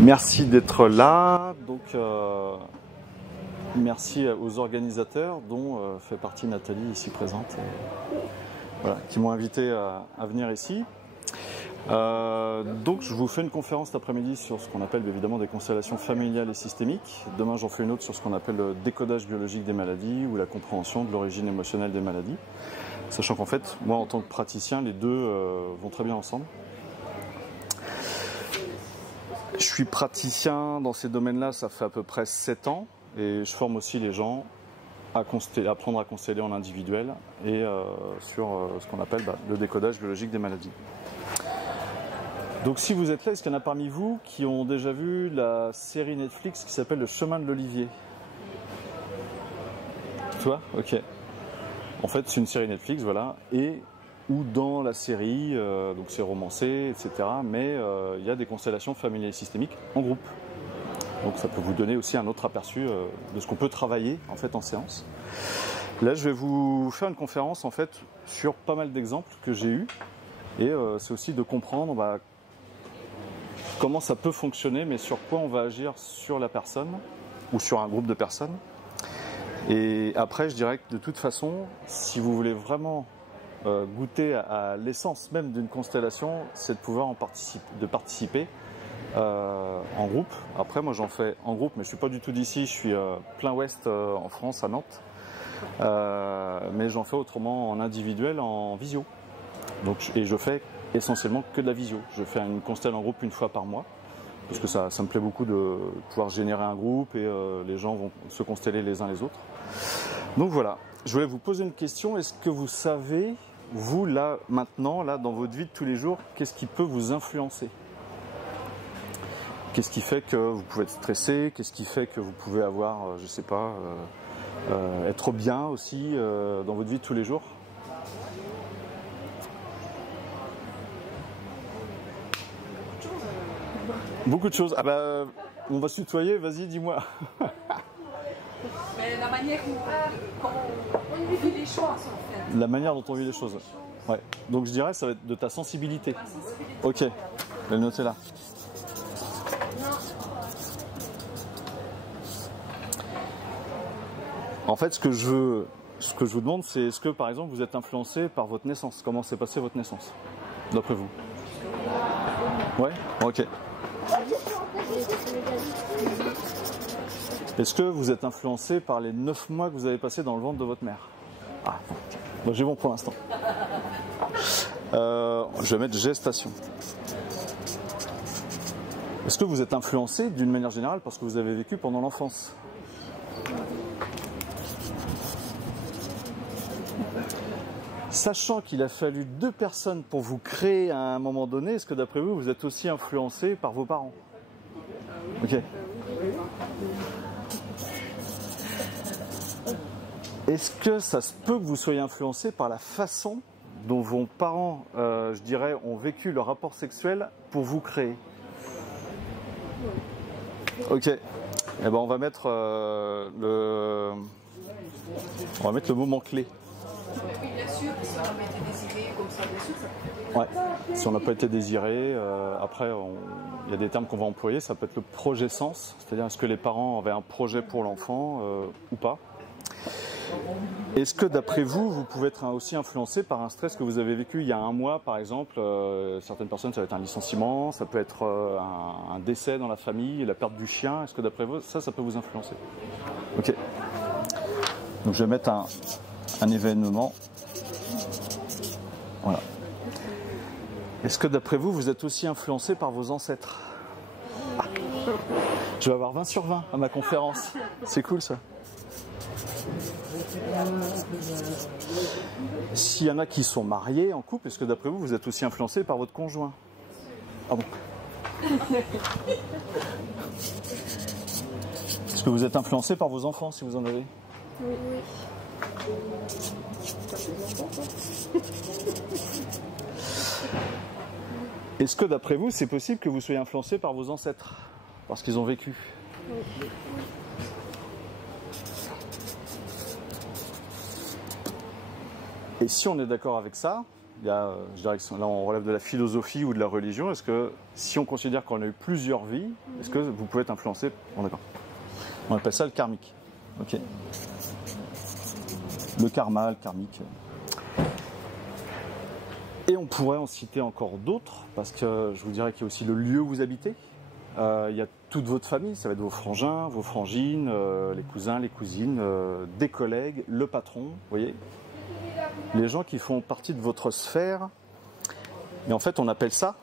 Merci d'être là. Donc, merci aux organisateurs, dont fait partie Nathalie, ici présente, voilà, qui m'ont invité à venir ici. Donc, je vous fais une conférence cet après-midi sur ce qu'on appelle évidemment des constellations familiales et systémiques. Demain, j'en fais une autre sur ce qu'on appelle le décodage biologique des maladies ou la compréhension de l'origine émotionnelle des maladies. Sachant qu'en fait, moi, en tant que praticien, les deux vont très bien ensemble. Je suis praticien dans ces domaines-là, ça fait à peu près 7 ans, et je forme aussi les gens à apprendre à consteller en individuel et sur ce qu'on appelle le décodage biologique des maladies. Donc si vous êtes là, est-ce qu'il y en a parmi vous qui ont déjà vu la série Netflix qui s'appelle Le Chemin de l'Olivier? Toi? Ok. En fait, c'est une série Netflix, voilà, et où dans la série, donc c'est romancé, etc., mais il y a des constellations familiales et systémiques en groupe. Donc ça peut vous donner aussi un autre aperçu de ce qu'on peut travailler en fait en séance. Là, je vais vous faire une conférence en fait sur pas mal d'exemples que j'ai eus, et c'est aussi de comprendre comment ça peut fonctionner, mais sur quoi on va agir sur la personne ou sur un groupe de personnes. Et après, je dirais que de toute façon, si vous voulez vraiment goûter à l'essence même d'une constellation, c'est de pouvoir participer en groupe. Après, moi j'en fais en groupe, mais je ne suis pas du tout d'ici, je suis plein ouest en France, à Nantes. Mais j'en fais autrement en individuel, en visio. Donc, et je fais essentiellement que de la visio. Je fais une constelle en groupe une fois par mois, parce que ça me plaît beaucoup de pouvoir générer un groupe et les gens vont se consteller les uns les autres. Donc voilà, je voulais vous poser une question. Est-ce que vous savez, vous là, maintenant, là, dans votre vie de tous les jours, qu'est-ce qui peut vous influencer? Qu'est-ce qui fait que vous pouvez être stressé? Qu'est-ce qui fait que vous pouvez avoir, je sais pas, être bien aussi dans votre vie de tous les jours? Beaucoup de choses. Ah bah, on va se tutoyer, vas-y, dis-moi. Mais la manière dont on vit les choses, en fait. La manière dont on vit les choses. Ouais. Donc je dirais ça va être de ta sensibilité. Ok, je vais le noter là. En fait, ce que je vous demande, c'est est-ce que par exemple vous êtes influencé par votre naissance? Comment s'est passée votre naissance, d'après vous? Ouais. Ok. Est-ce que vous êtes influencé par les 9 mois que vous avez passés dans le ventre de votre mère? Ah, bon, j'ai bon pour l'instant. Je vais mettre gestation. Est-ce que vous êtes influencé d'une manière générale par ce que vous avez vécu pendant l'enfance? Sachant qu'il a fallu 2 personnes pour vous créer à un moment donné, est-ce que d'après vous, vous êtes aussi influencé par vos parents? Ok. Est-ce que ça se peut que vous soyez influencé par la façon dont vos parents, je dirais, ont vécu leur rapport sexuel pour vous créer? Ok. Eh ben, on va mettre le moment clé. Oui, bien sûr, si on n'a pas été désiré comme ça, bien sûr, ça peut. Ouais. Si on n'a pas été désiré, après, il y a des termes qu'on va employer. Ça peut être le projet-sens, c'est-à-dire est-ce que les parents avaient un projet pour l'enfant ou pas? Est-ce que d'après vous, vous pouvez être aussi influencé par un stress que vous avez vécu il y a un mois, par exemple? Certaines personnes, ça va être un licenciement, ça peut être un décès dans la famille, la perte du chien. Est-ce que d'après vous, ça peut vous influencer? Ok. Donc je vais mettre un événement. Voilà. Est-ce que d'après vous, vous êtes aussi influencé par vos ancêtres? Ah. Je vais avoir 20 sur 20 à ma conférence. C'est cool ça. S'il y en a qui sont mariés en couple, est-ce que d'après vous, vous êtes aussi influencé par votre conjoint? Ah bon? Est-ce que vous êtes influencé par vos enfants, si vous en avez? Oui. Est-ce que d'après vous, c'est possible que vous soyez influencé par vos ancêtres, parce qu'ils ont vécu? Oui. Et si on est d'accord avec ça, Il y a, je dirais que là on relève de la philosophie ou de la religion. Est-ce que si on considère qu'on a eu plusieurs vies, est-ce que vous pouvez être influencé? Bon, d'accord. On appelle ça le karmique. Ok. Le karma, le karmique. Et on pourrait en citer encore d'autres, parce que je vous dirais qu'il y a aussi le lieu où vous habitez. Il y a toute votre famille, ça va être vos frangins, vos frangines, les cousins, les cousines, des collègues, le patron, vous voyez. Les gens qui font partie de votre sphère. Et en fait, on appelle ça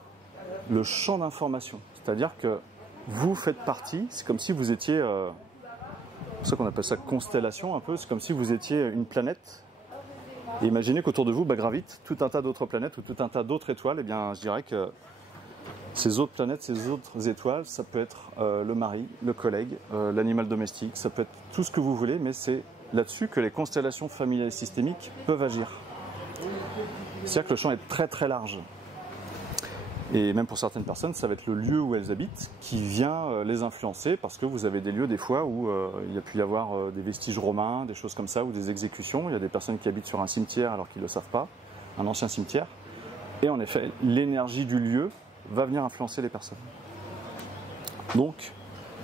le champ d'information. C'est-à-dire que vous faites partie, c'est comme si vous étiez, c'est pour ça qu'on appelle ça constellation un peu, c'est comme si vous étiez une planète. Et imaginez qu'autour de vous gravitent tout un tas d'autres planètes ou tout un tas d'autres étoiles. Eh bien, je dirais que ces autres planètes, ces autres étoiles, ça peut être le mari, le collègue, l'animal domestique, ça peut être tout ce que vous voulez, mais c'est là-dessus que les constellations familiales et systémiques peuvent agir. C'est-à-dire que le champ est très très large. Et même pour certaines personnes, ça va être le lieu où elles habitent qui vient les influencer, parce que vous avez des lieux des fois où il y a pu y avoir des vestiges romains, des choses comme ça, ou des exécutions. Il y a des personnes qui habitent sur un cimetière alors qu'ils ne le savent pas, un ancien cimetière. Et en effet, l'énergie du lieu va venir influencer les personnes. Donc,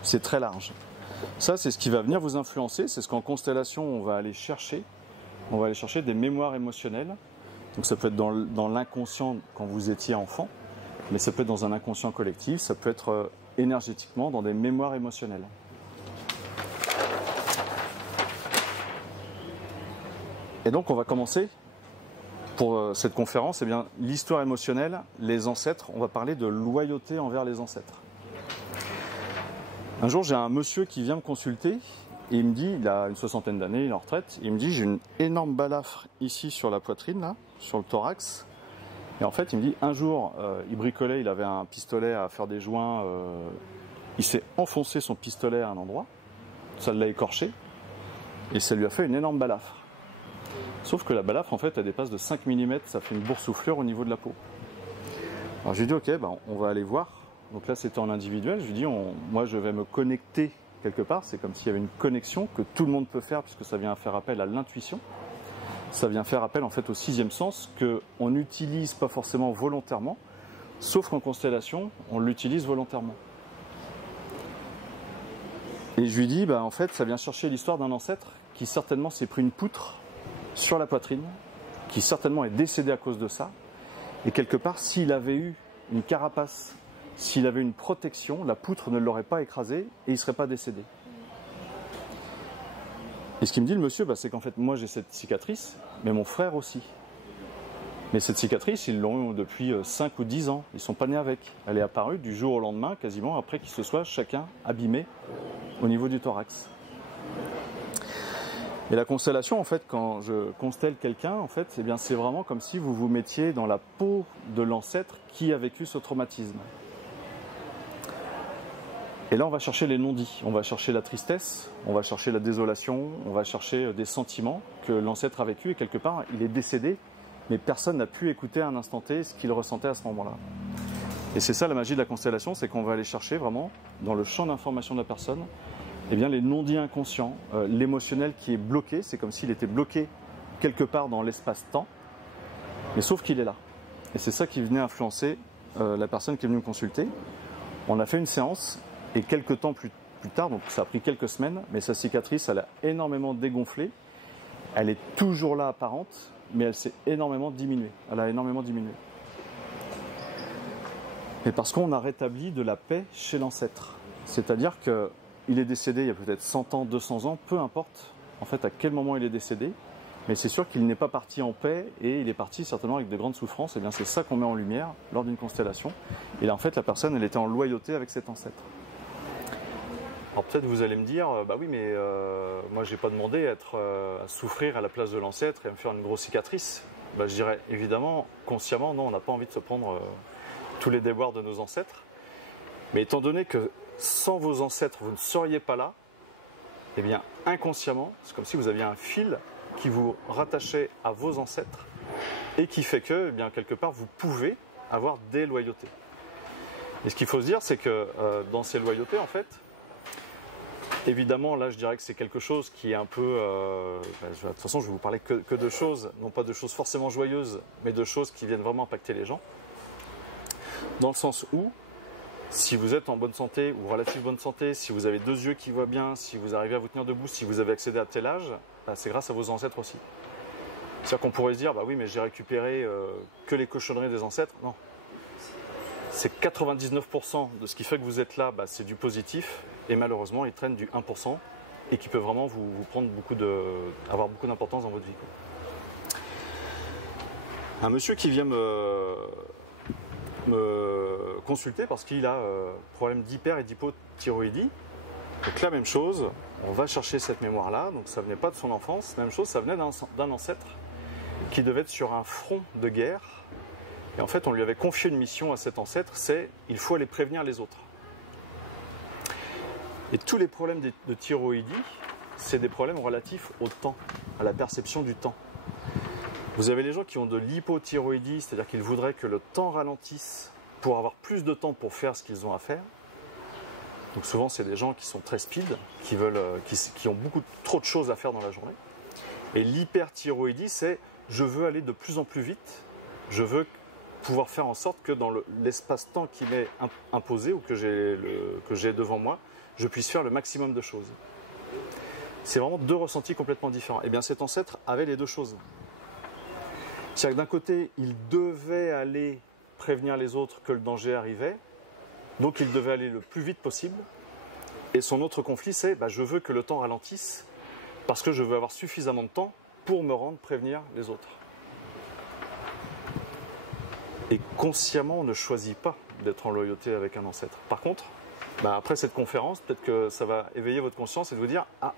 c'est très large. Ça, c'est ce qui va venir vous influencer, c'est ce qu'en constellation, on va aller chercher. On va aller chercher des mémoires émotionnelles. Donc ça peut être dans l'inconscient quand vous étiez enfant, mais ça peut être dans un inconscient collectif, ça peut être énergétiquement dans des mémoires émotionnelles. Et donc on va commencer pour cette conférence, eh bien, l'histoire émotionnelle, les ancêtres. On va parler de loyauté envers les ancêtres. Un jour, j'ai un monsieur qui vient me consulter et il me dit, il a une 60aine d'années, il est en retraite, il me dit, j'ai une énorme balafre ici sur la poitrine, là, sur le thorax. Et en fait, il me dit, un jour, il bricolait, il avait un pistolet à faire des joints, il s'est enfoncé son pistolet à un endroit, ça l'a écorché, et ça lui a fait une énorme balafre. Sauf que la balafre, en fait, elle dépasse de 5 mm, ça fait une boursouflure au niveau de la peau. Alors je lui dis, ok, ben, on va aller voir. Donc là, c'était en individuel, je lui dis, moi je vais me connecter quelque part, c'est comme s'il y avait une connexion que tout le monde peut faire, puisque ça vient faire appel à l'intuition. Ça vient faire appel en fait au sixième sens qu'on n'utilise pas forcément volontairement, sauf qu'en constellation, on l'utilise volontairement. Et je lui dis, bah, en fait, ça vient chercher l'histoire d'un ancêtre qui certainement s'est pris une poutre sur la poitrine, qui certainement est décédé à cause de ça. Et quelque part, s'il avait eu une carapace, s'il avait une protection, la poutre ne l'aurait pas écrasé et il ne serait pas décédé. Et ce qu'il me dit le monsieur, bah, c'est qu'en fait moi j'ai cette cicatrice, mais mon frère aussi. Mais cette cicatrice, ils l'ont eu depuis 5 ou 10 ans, ils ne sont pas nés avec. Elle est apparue du jour au lendemain, quasiment après qu'ils se soient chacun abîmés au niveau du thorax. Et la constellation, en fait, quand je constelle quelqu'un, en fait, eh bien, c'est vraiment comme si vous vous mettiez dans la peau de l'ancêtre qui a vécu ce traumatisme. Et là, on va chercher les non-dits, on va chercher la tristesse, on va chercher la désolation, on va chercher des sentiments que l'ancêtre a vécu et quelque part, il est décédé, mais personne n'a pu écouter à un instant T ce qu'il ressentait à ce moment-là. Et c'est ça la magie de la constellation, c'est qu'on va aller chercher vraiment, dans le champ d'information de la personne, eh bien, les non-dits inconscients, l'émotionnel qui est bloqué, c'est comme s'il était bloqué quelque part dans l'espace-temps, mais sauf qu'il est là. Et c'est ça qui venait influencer la personne qui est venue me consulter. On a fait une séance. Et quelques temps plus tard, donc ça a pris quelques semaines, mais sa cicatrice, elle a énormément dégonflé. Elle est toujours là apparente, mais elle s'est énormément diminuée. Elle a énormément diminué. Et parce qu'on a rétabli de la paix chez l'ancêtre. C'est-à-dire qu'il est décédé il y a peut-être 100 ans, 200 ans, peu importe en fait à quel moment il est décédé, mais c'est sûr qu'il n'est pas parti en paix et il est parti certainement avec de grandes souffrances. Et bien c'est ça qu'on met en lumière lors d'une constellation. Et là en fait la personne, elle était en loyauté avec cet ancêtre. Alors peut-être vous allez me dire, bah oui mais moi j'ai pas demandé à souffrir à la place de l'ancêtre et à me faire une grosse cicatrice. Bah, je dirais évidemment, consciemment, non, on n'a pas envie de se prendre tous les déboires de nos ancêtres. Mais étant donné que sans vos ancêtres vous ne seriez pas là, eh bien inconsciemment, c'est comme si vous aviez un fil qui vous rattachait à vos ancêtres et qui fait que, eh bien, quelque part, vous pouvez avoir des loyautés. Et ce qu'il faut se dire, c'est que dans ces loyautés, en fait, Évidemment, là, je dirais que c'est quelque chose qui est un peu... de toute façon, je vais vous parler que de choses, non pas de choses forcément joyeuses, mais de choses qui viennent vraiment impacter les gens. Dans le sens où, si vous êtes en bonne santé ou relative bonne santé, si vous avez 2 yeux qui voient bien, si vous arrivez à vous tenir debout, si vous avez accédé à tel âge, c'est grâce à vos ancêtres aussi. C'est-à-dire qu'on pourrait se dire, bah oui, mais j'ai récupéré que les cochonneries des ancêtres. Non. C'est 99% de ce qui fait que vous êtes là, c'est du positif. Et malheureusement, ils traînent du 1% et qui peut vraiment vous prendre avoir beaucoup d'importance dans votre vie, quoi. Un monsieur qui vient me consulter parce qu'il a problème d'hyper et d'hypothyroïdie. Donc la même chose, on va chercher cette mémoire-là, donc ça venait pas de son enfance, même chose, ça venait d'un ancêtre qui devait être sur un front de guerre. Et en fait, on lui avait confié une mission à cet ancêtre, c'est il faut aller prévenir les autres. Et tous les problèmes de thyroïdie, c'est des problèmes relatifs au temps, à la perception du temps. Vous avez les gens qui ont de l'hypothyroïdie, c'est-à-dire qu'ils voudraient que le temps ralentisse pour avoir plus de temps pour faire ce qu'ils ont à faire. Donc souvent, c'est des gens qui sont très speed, qui ont trop de choses à faire dans la journée. Et l'hyperthyroïdie, c'est je veux aller de plus en plus vite, je veux pouvoir faire en sorte que dans l'espace-temps qui m'est imposé ou que j'ai devant moi, je puisse faire le maximum de choses. C'est vraiment 2 ressentis complètement différents. Et bien cet ancêtre avait les 2 choses. C'est-à-dire que d'un côté, il devait aller prévenir les autres que le danger arrivait, donc il devait aller le plus vite possible. Et son autre conflit, c'est je veux que le temps ralentisse parce que je veux avoir suffisamment de temps pour me rendre prévenir les autres. Et consciemment, on ne choisit pas d'être en loyauté avec un ancêtre. Par contre, après cette conférence, peut-être que ça va éveiller votre conscience et de vous dire « Ah,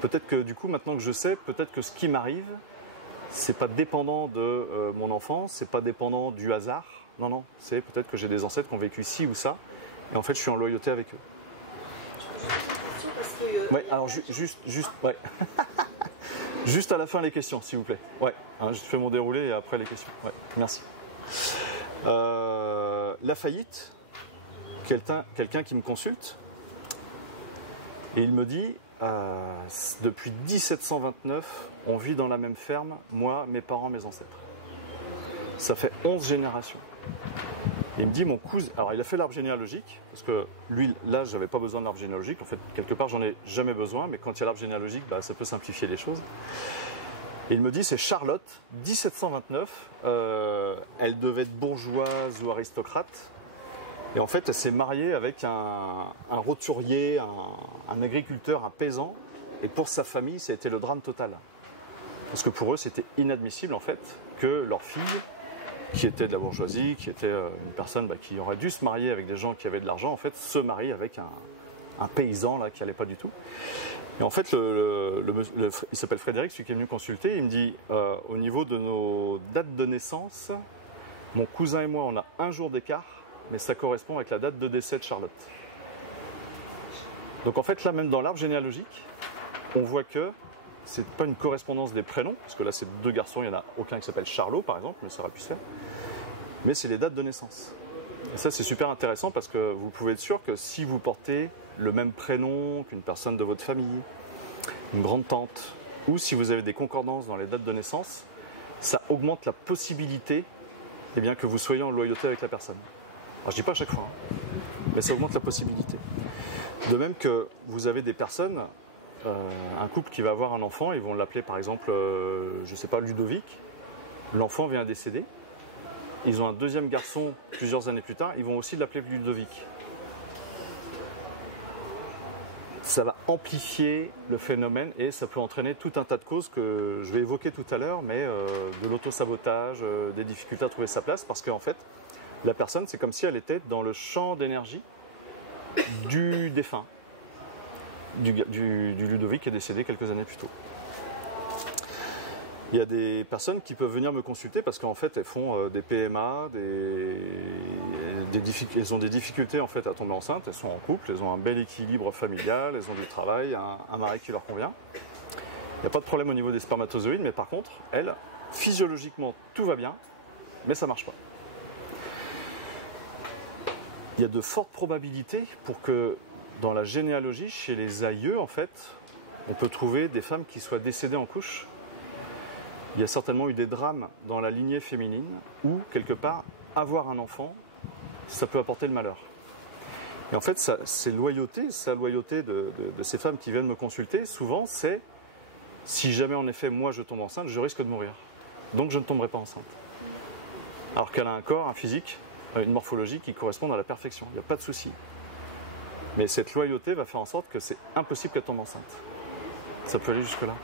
peut-être que du coup, maintenant que je sais, peut-être que ce qui m'arrive, c'est pas dépendant de mon enfance, c'est pas dépendant du hasard. Non, non, c'est peut-être que j'ai des ancêtres qui ont vécu ci ou ça, et en fait, je suis en loyauté avec eux. » Ouais, alors juste, ouais. Juste à la fin les questions, s'il vous plaît. Ouais, je fais mon déroulé et après les questions. Ouais, merci. La faillite, quelqu'un qui me consulte, et il me dit, depuis 1729, on vit dans la même ferme, moi, mes parents, mes ancêtres. Ça fait 11 générations. Et il me dit, mon cousin, alors il a fait l'arbre généalogique, parce que lui, là, j'avais pas besoin de l'arbre généalogique, en fait, quelque part, j'en ai jamais besoin, mais quand il y a l'arbre généalogique, ça peut simplifier les choses. Et il me dit, c'est Charlotte, 1729, elle devait être bourgeoise ou aristocrate, et en fait, elle s'est mariée avec un roturier, un agriculteur, un paysan, et pour sa famille, ça a été le drame total. Parce que pour eux, c'était inadmissible, en fait, que leur fille, qui était de la bourgeoisie, qui était une personne qui aurait dû se marier avec des gens qui avaient de l'argent, en fait, se marie avec un paysan là, qui n'allait pas du tout. Et en fait, il s'appelle Frédéric, celui qui est venu consulter, il me dit, au niveau de nos dates de naissance, mon cousin et moi, on a 1 jour d'écart, mais ça correspond avec la date de décès de Charlotte. Donc en fait, là, même dans l'arbre généalogique, on voit que c'est pas une correspondance des prénoms, parce que là, c'est 2 garçons, il n'y en a aucun qui s'appelle Charlot, par exemple, mais ça aurait pu se faire. Mais c'est les dates de naissance. Et ça, c'est super intéressant parce que vous pouvez être sûr que si vous portez le même prénom qu'une personne de votre famille, une grande-tante, ou si vous avez des concordances dans les dates de naissance, ça augmente la possibilité que vous soyez en loyauté avec la personne. Alors, je ne dis pas à chaque fois, mais ça augmente la possibilité. De même que vous avez des personnes, un couple qui va avoir un enfant, ils vont l'appeler par exemple, je ne sais pas, Ludovic, l'enfant vient à décéder, ils ont un 2e garçon plusieurs années plus tard, ils vont aussi l'appeler Ludovic. Ça va amplifier le phénomène et ça peut entraîner tout un tas de causes que je vais évoquer tout à l'heure, mais de l'auto-sabotage, des difficultés à trouver sa place, parce qu'en fait, la personne, c'est comme si elle était dans le champ d'énergie du défunt, du Ludovic qui est décédé quelques années plus tôt. Il y a des personnes qui peuvent venir me consulter parce qu'en fait elles font des PMA, elles ont des difficultés en fait à tomber enceinte, elles sont en couple, elles ont un bel équilibre familial, elles ont du travail, un mari qui leur convient. Il n'y a pas de problème au niveau des spermatozoïdes, mais par contre, elles, physiologiquement, tout va bien, mais ça ne marche pas. Il y a de fortes probabilités pour que dans la généalogie, chez les aïeux, en fait, on peut trouver des femmes qui soient décédées en couche. Il y a certainement eu des drames dans la lignée féminine où, quelque part, avoir un enfant, ça peut apporter le malheur. Et en fait, sa loyauté de ces femmes qui viennent me consulter, souvent, c'est si jamais, en effet, moi, je tombe enceinte, je risque de mourir. Donc, je ne tomberai pas enceinte. Alors qu'elle a un corps, un physique, une morphologie qui correspondent à la perfection. Il n'y a pas de souci. Mais cette loyauté va faire en sorte que c'est impossible qu'elle tombe enceinte. Ça peut aller jusque-là.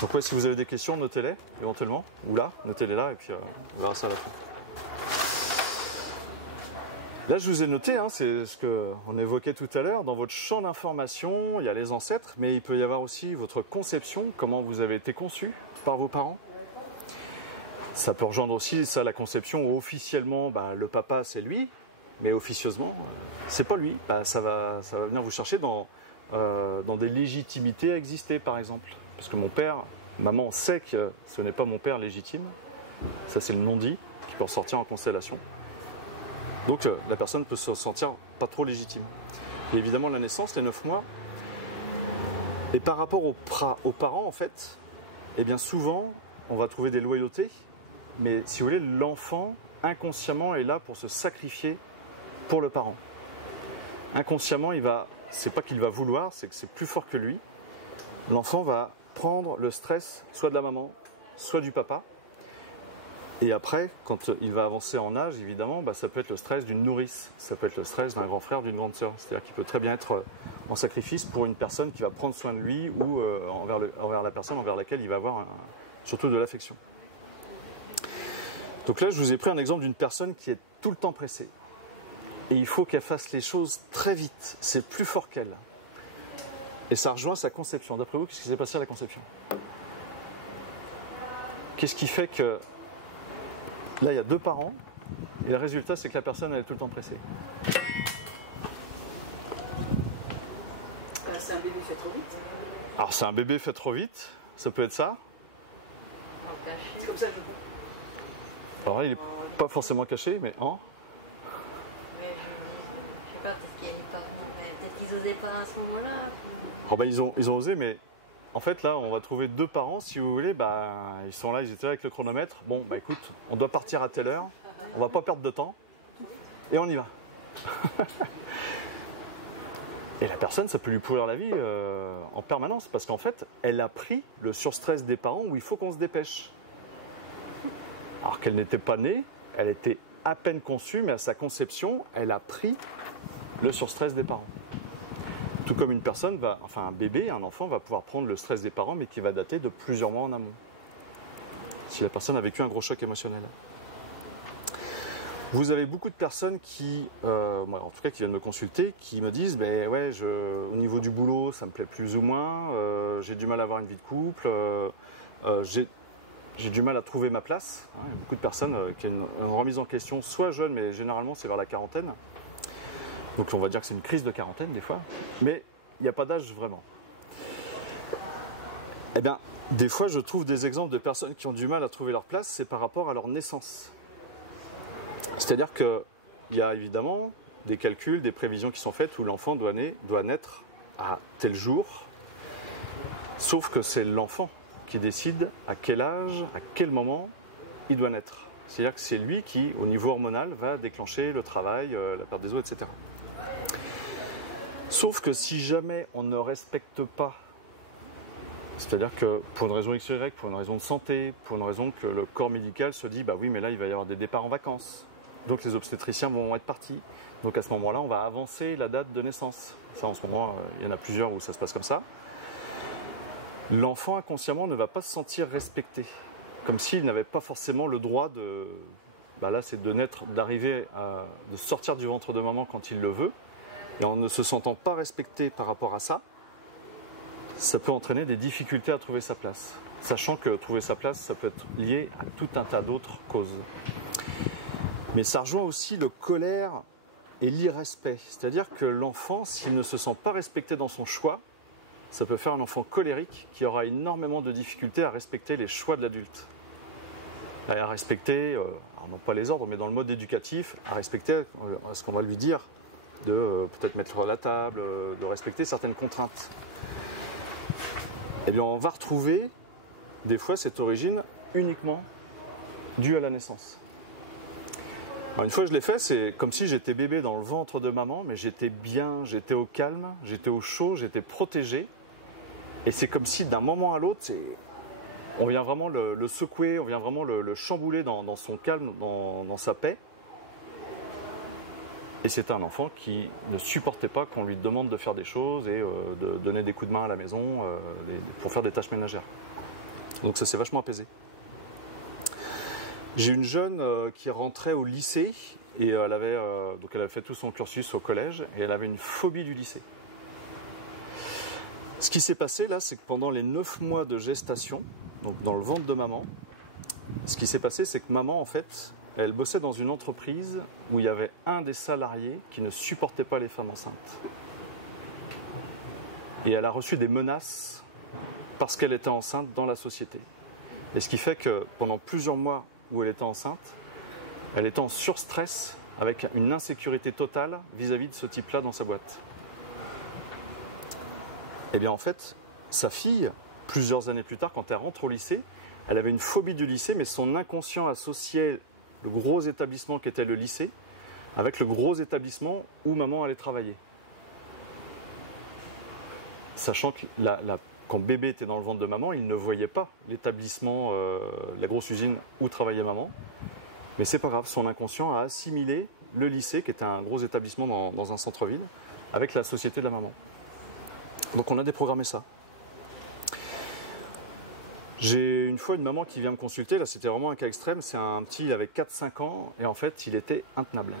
Donc ouais, si vous avez des questions, notez-les éventuellement. Ou là, notez-les là et puis on verra ça à la fin. Là, je vous ai noté, c'est ce qu'on évoquait tout à l'heure. Dans votre champ d'information, il y a les ancêtres, mais il peut y avoir aussi votre conception, comment vous avez été conçu par vos parents. Ça peut rejoindre aussi ça, la conception où officiellement, le papa c'est lui, mais officieusement, c'est pas lui. Ça va venir vous chercher dans des légitimités à exister, par exemple. Parce que maman sait que ce n'est pas mon père légitime. Ça, c'est le non-dit qui peut ressortir en constellation. Donc, la personne peut se sentir pas trop légitime. Et évidemment, la naissance, les 9 mois. Et par rapport aux parents, en fait, eh bien souvent, on va trouver des loyautés. Mais si vous voulez, l'enfant, inconsciemment, est là pour se sacrifier pour le parent. Inconsciemment, c'est pas qu'il va vouloir, c'est que c'est plus fort que lui. L'enfant va prendre le stress, soit de la maman, soit du papa. Et après, quand il va avancer en âge, évidemment, ça peut être le stress d'une nourrice, ça peut être le stress d'un grand frère, d'une grande sœur. C'est-à-dire qu'il peut très bien être en sacrifice pour une personne qui va prendre soin de lui ou envers la personne envers laquelle il va avoir surtout de l'affection. Donc là, je vous ai pris un exemple d'une personne qui est tout le temps pressée. Et il faut qu'elle fasse les choses très vite. C'est plus fort qu'elle. Et ça rejoint sa conception. D'après vous, qu'est-ce qui s'est passé à la conception? Qu'est-ce qui fait que... Là, il y a 2 parents. Et le résultat, c'est que la personne, elle est tout le temps pressée. C'est un bébé fait trop vite. Alors, c'est un bébé fait trop vite. Ça peut être ça. C'est comme ça que je... Alors là, il n'est pas forcément caché, mais Mais je sais pas, peut-être qu'ils n'osaient pas à ce moment-là. ils ont osé, mais en fait, là, on va trouver 2 parents, si vous voulez, ils sont là, ils étaient là avec le chronomètre. Bon, écoute, on doit partir à telle heure, on va pas perdre de temps, et on y va. Et la personne, ça peut lui pourrir la vie en permanence, parce qu'en fait, elle a pris le surstress des parents où il faut qu'on se dépêche. Alors qu'elle n'était pas née, elle était à peine conçue, mais à sa conception, elle a pris le surstress des parents. Tout comme une personne un bébé, un enfant va pouvoir prendre le stress des parents, mais qui va dater de plusieurs mois en amont. Si la personne a vécu un gros choc émotionnel. Vous avez beaucoup de personnes qui, en tout cas qui viennent me consulter, qui me disent au niveau du boulot, ça me plaît plus ou moins, j'ai du mal à avoir une vie de couple, j'ai du mal à trouver ma place. Il y a beaucoup de personnes qui ont une remise en question, soit jeune, mais généralement c'est vers la quarantaine. Donc on va dire que c'est une crise de quarantaine des fois, mais il n'y a pas d'âge vraiment. Eh bien, des fois je trouve des exemples de personnes qui ont du mal à trouver leur place, c'est par rapport à leur naissance. C'est-à-dire qu'il y a évidemment des calculs, des prévisions qui sont faites où l'enfant doit naître à tel jour, sauf que c'est l'enfant qui décide à quel âge, à quel moment il doit naître. C'est-à-dire que c'est lui qui, au niveau hormonal, va déclencher le travail, la perte des os, etc. Sauf que si jamais on ne respecte pas, c'est-à-dire que pour une raison X ou Y, pour une raison de santé, pour une raison que le corps médical se dit oui, mais là il va y avoir des départs en vacances, donc les obstétriciens vont être partis. Donc à ce moment-là, on va avancer la date de naissance. Ça, en ce moment, il y en a plusieurs où ça se passe comme ça. L'enfant inconsciemment ne va pas se sentir respecté, comme s'il n'avait pas forcément le droit de... là, c'est de naître, de sortir du ventre de maman quand il le veut, et en ne se sentant pas respecté par rapport à ça, ça peut entraîner des difficultés à trouver sa place. Sachant que trouver sa place, ça peut être lié à tout un tas d'autres causes. Mais ça rejoint aussi le colère et l'irrespect. C'est-à-dire que l'enfant, s'il ne se sent pas respecté dans son choix, ça peut faire un enfant colérique qui aura énormément de difficultés à respecter les choix de l'adulte. À respecter, alors non pas les ordres, mais dans le mode éducatif, à respecter ce qu'on va lui dire de peut-être mettre la table, de respecter certaines contraintes. Eh bien, on va retrouver des fois cette origine uniquement due à la naissance. Alors, une fois que je l'ai fait, c'est comme si j'étais bébé dans le ventre de maman, mais j'étais bien, j'étais au calme, j'étais au chaud, j'étais protégé. Et c'est comme si d'un moment à l'autre, on vient vraiment le secouer, on vient vraiment le chambouler dans son calme, dans sa paix. Et c'était un enfant qui ne supportait pas qu'on lui demande de faire des choses et de donner des coups de main à la maison pour faire des tâches ménagères. Donc ça s'est vachement apaisé. J'ai une jeune qui rentrait au lycée et elle avait fait tout son cursus au collège et elle avait une phobie du lycée. Ce qui s'est passé là, c'est que pendant les 9 mois de gestation, donc dans le ventre de maman, ce qui s'est passé, c'est que maman, en fait, elle bossait dans une entreprise où il y avait un des salariés qui ne supportait pas les femmes enceintes. Et elle a reçu des menaces parce qu'elle était enceinte dans la société. Et ce qui fait que pendant plusieurs mois où elle était enceinte, elle était en surstress avec une insécurité totale vis-à-vis de ce type-là dans sa boîte. Et bien en fait, sa fille, plusieurs années plus tard, quand elle rentre au lycée, elle avait une phobie du lycée, mais son inconscient associait le gros établissement qu'était le lycée avec le gros établissement où maman allait travailler. Sachant que quand bébé était dans le ventre de maman, il ne voyait pas l'établissement, la grosse usine où travaillait maman. Mais c'est pas grave, son inconscient a assimilé le lycée, qui était un gros établissement dans un centre-ville, avec la société de la maman. Donc on a déprogrammé ça. J'ai une fois une maman qui vient me consulter, là c'était vraiment un cas extrême, c'est un petit, il avait 4-5 ans et en fait il était intenable.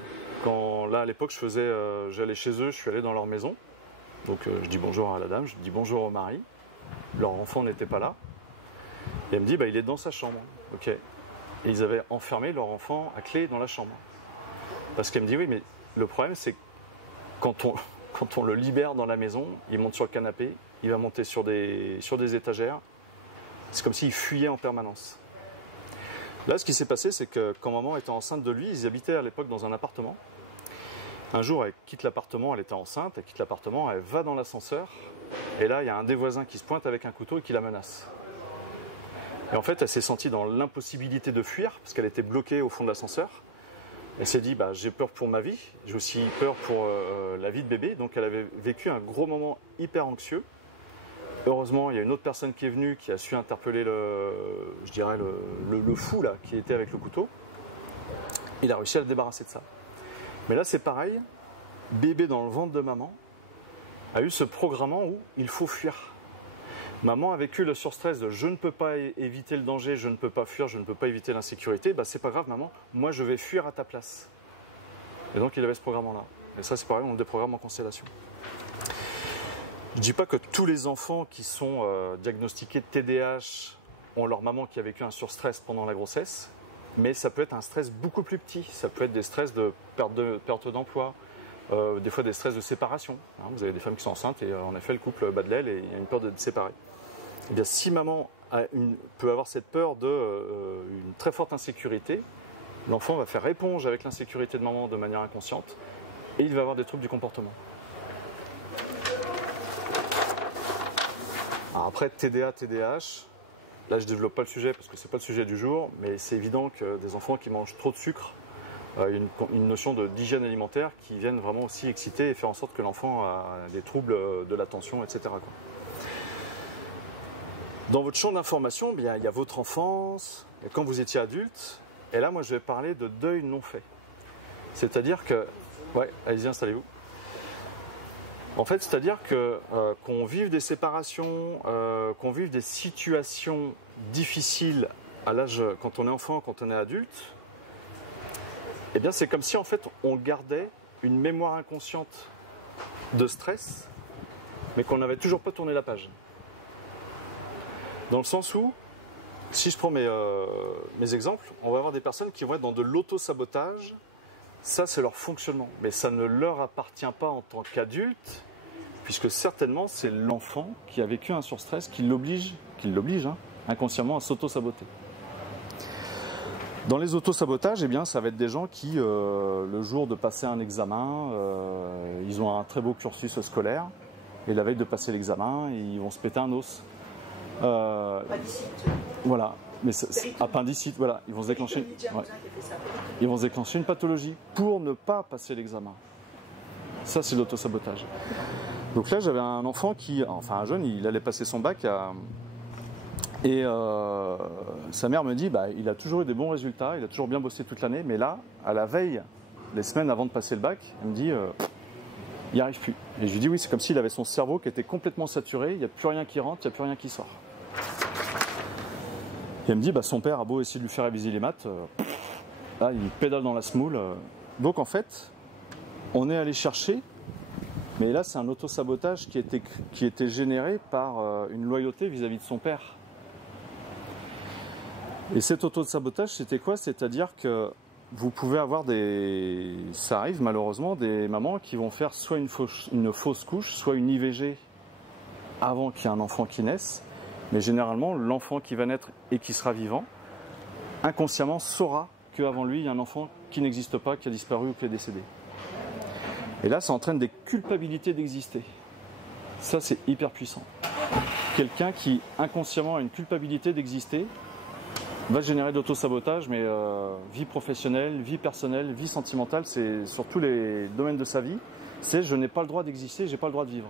Là à l'époque j'allais chez eux, je suis allé dans leur maison, donc je dis bonjour à la dame, je dis bonjour au mari, leur enfant n'était pas là, et elle me dit il est dans sa chambre, ok. Et ils avaient enfermé leur enfant à clé dans la chambre. Parce qu'elle me dit oui mais le problème c'est que quand on le libère dans la maison, il monte sur le canapé, il va monter sur des étagères. C'est comme s'il fuyait en permanence. Là, ce qui s'est passé, c'est que quand maman était enceinte de lui, ils habitaient à l'époque dans un appartement. Un jour, elle quitte l'appartement, elle était enceinte, elle quitte l'appartement, elle va dans l'ascenseur. Et là, il y a un des voisins qui se pointe avec un couteau et qui la menace. Et en fait, elle s'est sentie dans l'impossibilité de fuir, parce qu'elle était bloquée au fond de l'ascenseur. Elle s'est dit, j'ai peur pour ma vie, j'ai aussi peur pour la vie de bébé. Donc elle avait vécu un gros moment hyper anxieux. Heureusement, il y a une autre personne qui est venue, qui a su interpeller le fou là, qui était avec le couteau. Il a réussi à le débarrasser de ça. Mais là, c'est pareil. Bébé dans le ventre de maman a eu ce programmement où il faut fuir. Maman a vécu le surstress de je ne peux pas éviter le danger, je ne peux pas fuir, je ne peux pas éviter l'insécurité. C'est pas grave, maman, moi je vais fuir à ta place. Et donc il avait ce programme-là. Et ça, c'est pareil, on le déprogramme en constellation. Je ne dis pas que tous les enfants qui sont diagnostiqués de TDAH ont leur maman qui a vécu un surstress pendant la grossesse, mais ça peut être un stress beaucoup plus petit. Ça peut être des stress de perte d'emploi, des fois des stress de séparation. Vous avez des femmes qui sont enceintes et en effet le couple bat de l'aile et il y a une peur de se séparer. Eh bien, si maman peut avoir cette peur d'une très forte insécurité, l'enfant va faire éponge avec l'insécurité de maman de manière inconsciente et il va avoir des troubles du comportement. Alors après, TDA, TDAH, là je ne développe pas le sujet parce que ce n'est pas le sujet du jour, mais c'est évident que des enfants qui mangent trop de sucre, une notion d'hygiène alimentaire qui viennent vraiment aussi exciter et faire en sorte que l'enfant a des troubles de l'attention, etc. Dans votre champ d'information, il y a votre enfance, et quand vous étiez adulte, et là moi je vais parler de deuil non fait. C'est-à-dire que... Ouais, allez-y, installez-vous. En fait, c'est-à-dire que qu'on vive des séparations, qu'on vive des situations difficiles à l'âge quand on est enfant, quand on est adulte, eh bien c'est comme si en fait on gardait une mémoire inconsciente de stress, mais qu'on n'avait toujours pas tourné la page. Dans le sens où, si je prends mes exemples, on va avoir des personnes qui vont être dans de l'auto-sabotage. Ça, c'est leur fonctionnement. Mais ça ne leur appartient pas en tant qu'adulte, puisque certainement, c'est l'enfant qui a vécu un surstress qui l'oblige inconsciemment à s'auto-saboter. Dans les autosabotages, eh bien, ça va être des gens qui, le jour de passer un examen, ils ont un très beau cursus scolaire, et la veille de passer l'examen, ils vont se péter un os. Appendicite. Voilà, mais appendicite, voilà, ils vont se déclencher, ouais. Ils vont se déclencher une pathologie pour ne pas passer l'examen. Ça, c'est l'autosabotage. Donc là, j'avais un enfant enfin un jeune, il allait passer son bac et sa mère me dit, il a toujours eu des bons résultats, il a toujours bien bossé toute l'année, mais là, à la veille, les semaines avant de passer le bac, elle me dit, il n'y arrive plus. Et je lui dis, oui, c'est comme s'il avait son cerveau qui était complètement saturé, il n'y a plus rien qui rentre, il n'y a plus rien qui sort. Et elle me dit, son père a beau essayer de lui faire réviser les maths, là, il pédale dans la semoule. Donc en fait, on est allé chercher, mais là, c'est un autosabotage qui était généré par une loyauté vis-à-vis de son père. Et cet autosabotage, c'était quoi? C'est-à-dire que vous pouvez avoir ça arrive malheureusement, des mamans qui vont faire soit une fausse couche, soit une IVG avant qu'il y ait un enfant qui naisse. Mais généralement, l'enfant qui va naître et qui sera vivant, inconsciemment saura qu'avant lui, il y a un enfant qui n'existe pas, qui a disparu ou qui est décédé. Et là, ça entraîne des culpabilités d'exister. Ça, c'est hyper puissant. Quelqu'un qui inconsciemment a une culpabilité d'exister va générer de l'autosabotage, mais vie professionnelle, vie personnelle, vie sentimentale, c'est sur tous les domaines de sa vie, c'est je n'ai pas le droit d'exister, j'ai pas le droit de vivre.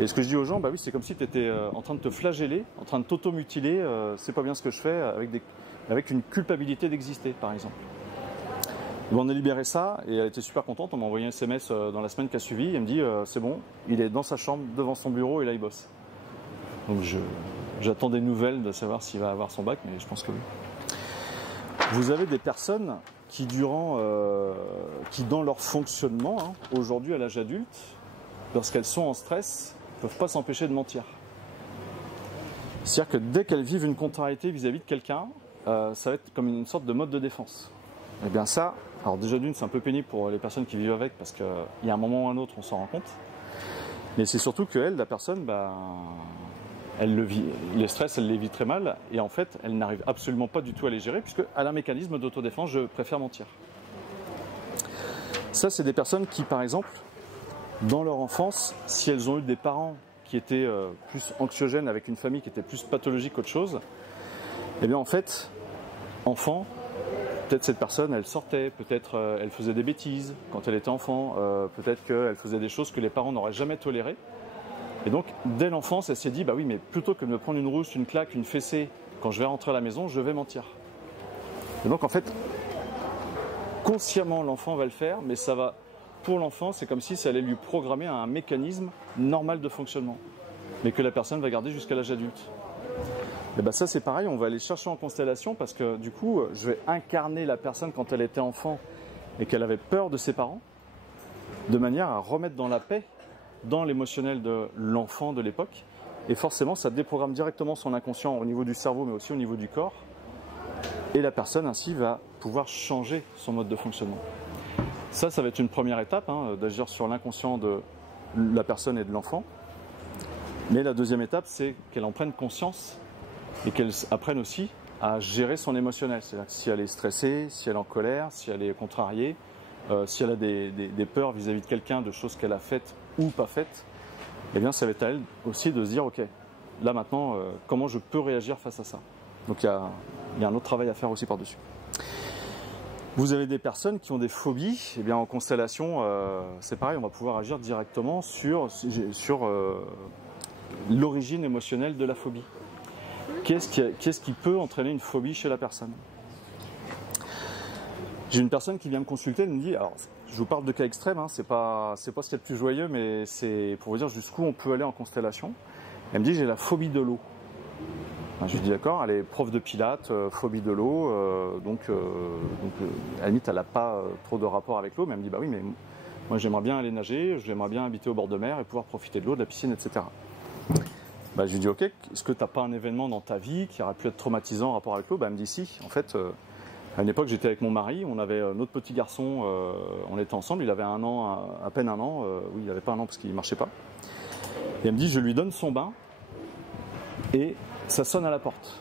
Et ce que je dis aux gens, oui, c'est comme si tu étais en train de te flageller, en train de t'automutiler, c'est pas bien ce que je fais, avec une culpabilité d'exister, par exemple. Et on a libéré ça, et elle était super contente, on m'a envoyé un SMS dans la semaine qui a suivi, elle me dit, c'est bon, il est dans sa chambre, devant son bureau, et là il bosse. Donc j'attends des nouvelles de savoir s'il va avoir son bac, mais je pense que oui. Vous avez des personnes qui dans leur fonctionnement, aujourd'hui à l'âge adulte, lorsqu'elles sont en stress, ne peuvent pas s'empêcher de mentir. C'est-à-dire que dès qu'elles vivent une contrariété vis-à-vis de quelqu'un, ça va être comme une sorte de mode de défense. Et bien ça, alors déjà d'une, c'est un peu pénible pour les personnes qui vivent avec, parce qu'il y a un moment ou un autre, on s'en rend compte. Mais c'est surtout qu'elle, la personne, elle le vit, les stress, elle les vit très mal, et en fait, elle n'arrive absolument pas du tout à les gérer, puisqu'elle a un mécanisme d'autodéfense, je préfère mentir. Ça, c'est des personnes qui, par exemple, dans leur enfance, si elles ont eu des parents qui étaient plus anxiogènes, avec une famille qui était plus pathologique qu'autre chose, eh bien en fait, enfant, peut-être cette personne, elle sortait, peut-être elle faisait des bêtises quand elle était enfant, peut-être qu'elle faisait des choses que les parents n'auraient jamais tolérées. Et donc, dès l'enfance, elle s'est dit, oui, mais plutôt que de me prendre une rousse, une claque, une fessée, quand je vais rentrer à la maison, je vais mentir. Et donc, en fait, consciemment, l'enfant va le faire, mais ça va, pour l'enfant, c'est comme si ça allait lui programmer un mécanisme normal de fonctionnement, mais que la personne va garder jusqu'à l'âge adulte. Et ça, c'est pareil, on va aller chercher en constellation, parce que du coup, je vais incarner la personne quand elle était enfant et qu'elle avait peur de ses parents, de manière à remettre dans la paix dans l'émotionnel de l'enfant de l'époque, et forcément ça déprogramme directement son inconscient au niveau du cerveau mais aussi au niveau du corps, et la personne ainsi va pouvoir changer son mode de fonctionnement. Ça va être une première étape, d'agir sur l'inconscient de la personne et de l'enfant, mais la deuxième étape, c'est qu'elle en prenne conscience et qu'elle apprenne aussi à gérer son émotionnel, c'est-à-dire que si elle est stressée, si elle est en colère, si elle est contrariée, si elle a des peurs vis-à-vis de quelqu'un, de choses qu'elle a faites ou pas faites, eh bien ça va être à elle aussi de se dire, ok, là maintenant, comment je peux réagir face à ça. Donc il y a un autre travail à faire aussi par-dessus. Vous avez des personnes qui ont des phobies, eh bien en constellation, c'est pareil, on va pouvoir agir directement sur l'origine émotionnelle de la phobie. Qu'est-ce qui peut entraîner une phobie chez la personne? J'ai une personne qui vient me consulter, elle me dit, alors je vous parle de cas extrêmes, c'est pas ce qu'il y a de plus joyeux, mais c'est pour vous dire jusqu'où on peut aller en constellation. Elle me dit, j'ai la phobie de l'eau. Je lui dis d'accord, elle est prof de pilates, phobie de l'eau, donc à la limite elle n'a pas trop de rapport avec l'eau, mais elle me dit, oui, mais moi j'aimerais bien aller nager, j'aimerais bien habiter au bord de mer et pouvoir profiter de l'eau, de la piscine, etc. Je lui dis, ok, est-ce que tu n'as pas un événement dans ta vie qui aurait pu être traumatisant en rapport avec l'eau? Elle me dit, si, en fait... À une époque, j'étais avec mon mari, on avait notre petit garçon, on était ensemble, il avait un an, à peine un an, oui, il n'avait pas un an parce qu'il ne marchait pas. Et elle me dit, je lui donne son bain et ça sonne à la porte.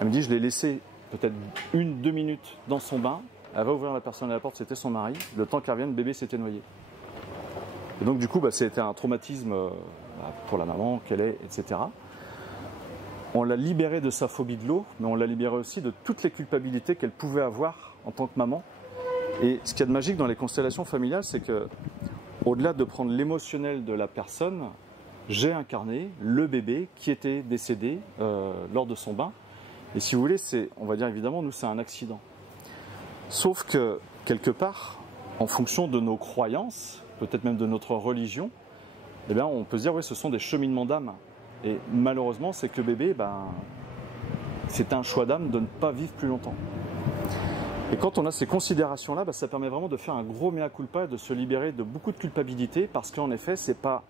Elle me dit, je l'ai laissé peut-être 1-2 minutes dans son bain, elle va ouvrir la personne à la porte, c'était son mari, le temps qu'elle revienne, le bébé s'était noyé. Et donc du coup, c'était un traumatisme pour la maman qu'elle est, etc. On l'a libérée de sa phobie de l'eau, mais on l'a libérée aussi de toutes les culpabilités qu'elle pouvait avoir en tant que maman. Et ce qu'il y a de magique dans les constellations familiales, c'est que, au-delà de prendre l'émotionnel de la personne, j'ai incarné le bébé qui était décédé lors de son bain. Et si vous voulez, on va dire évidemment, nous, c'est un accident. Sauf que, quelque part, en fonction de nos croyances, peut-être même de notre religion, eh bien, on peut se dire, oui, ce sont des cheminements d'âme. Et malheureusement, c'est que le bébé, c'est un choix d'âme de ne pas vivre plus longtemps. Et quand on a ces considérations-là, ça permet vraiment de faire un gros mea culpa et de se libérer de beaucoup de culpabilité, parce qu'en effet, c'est pas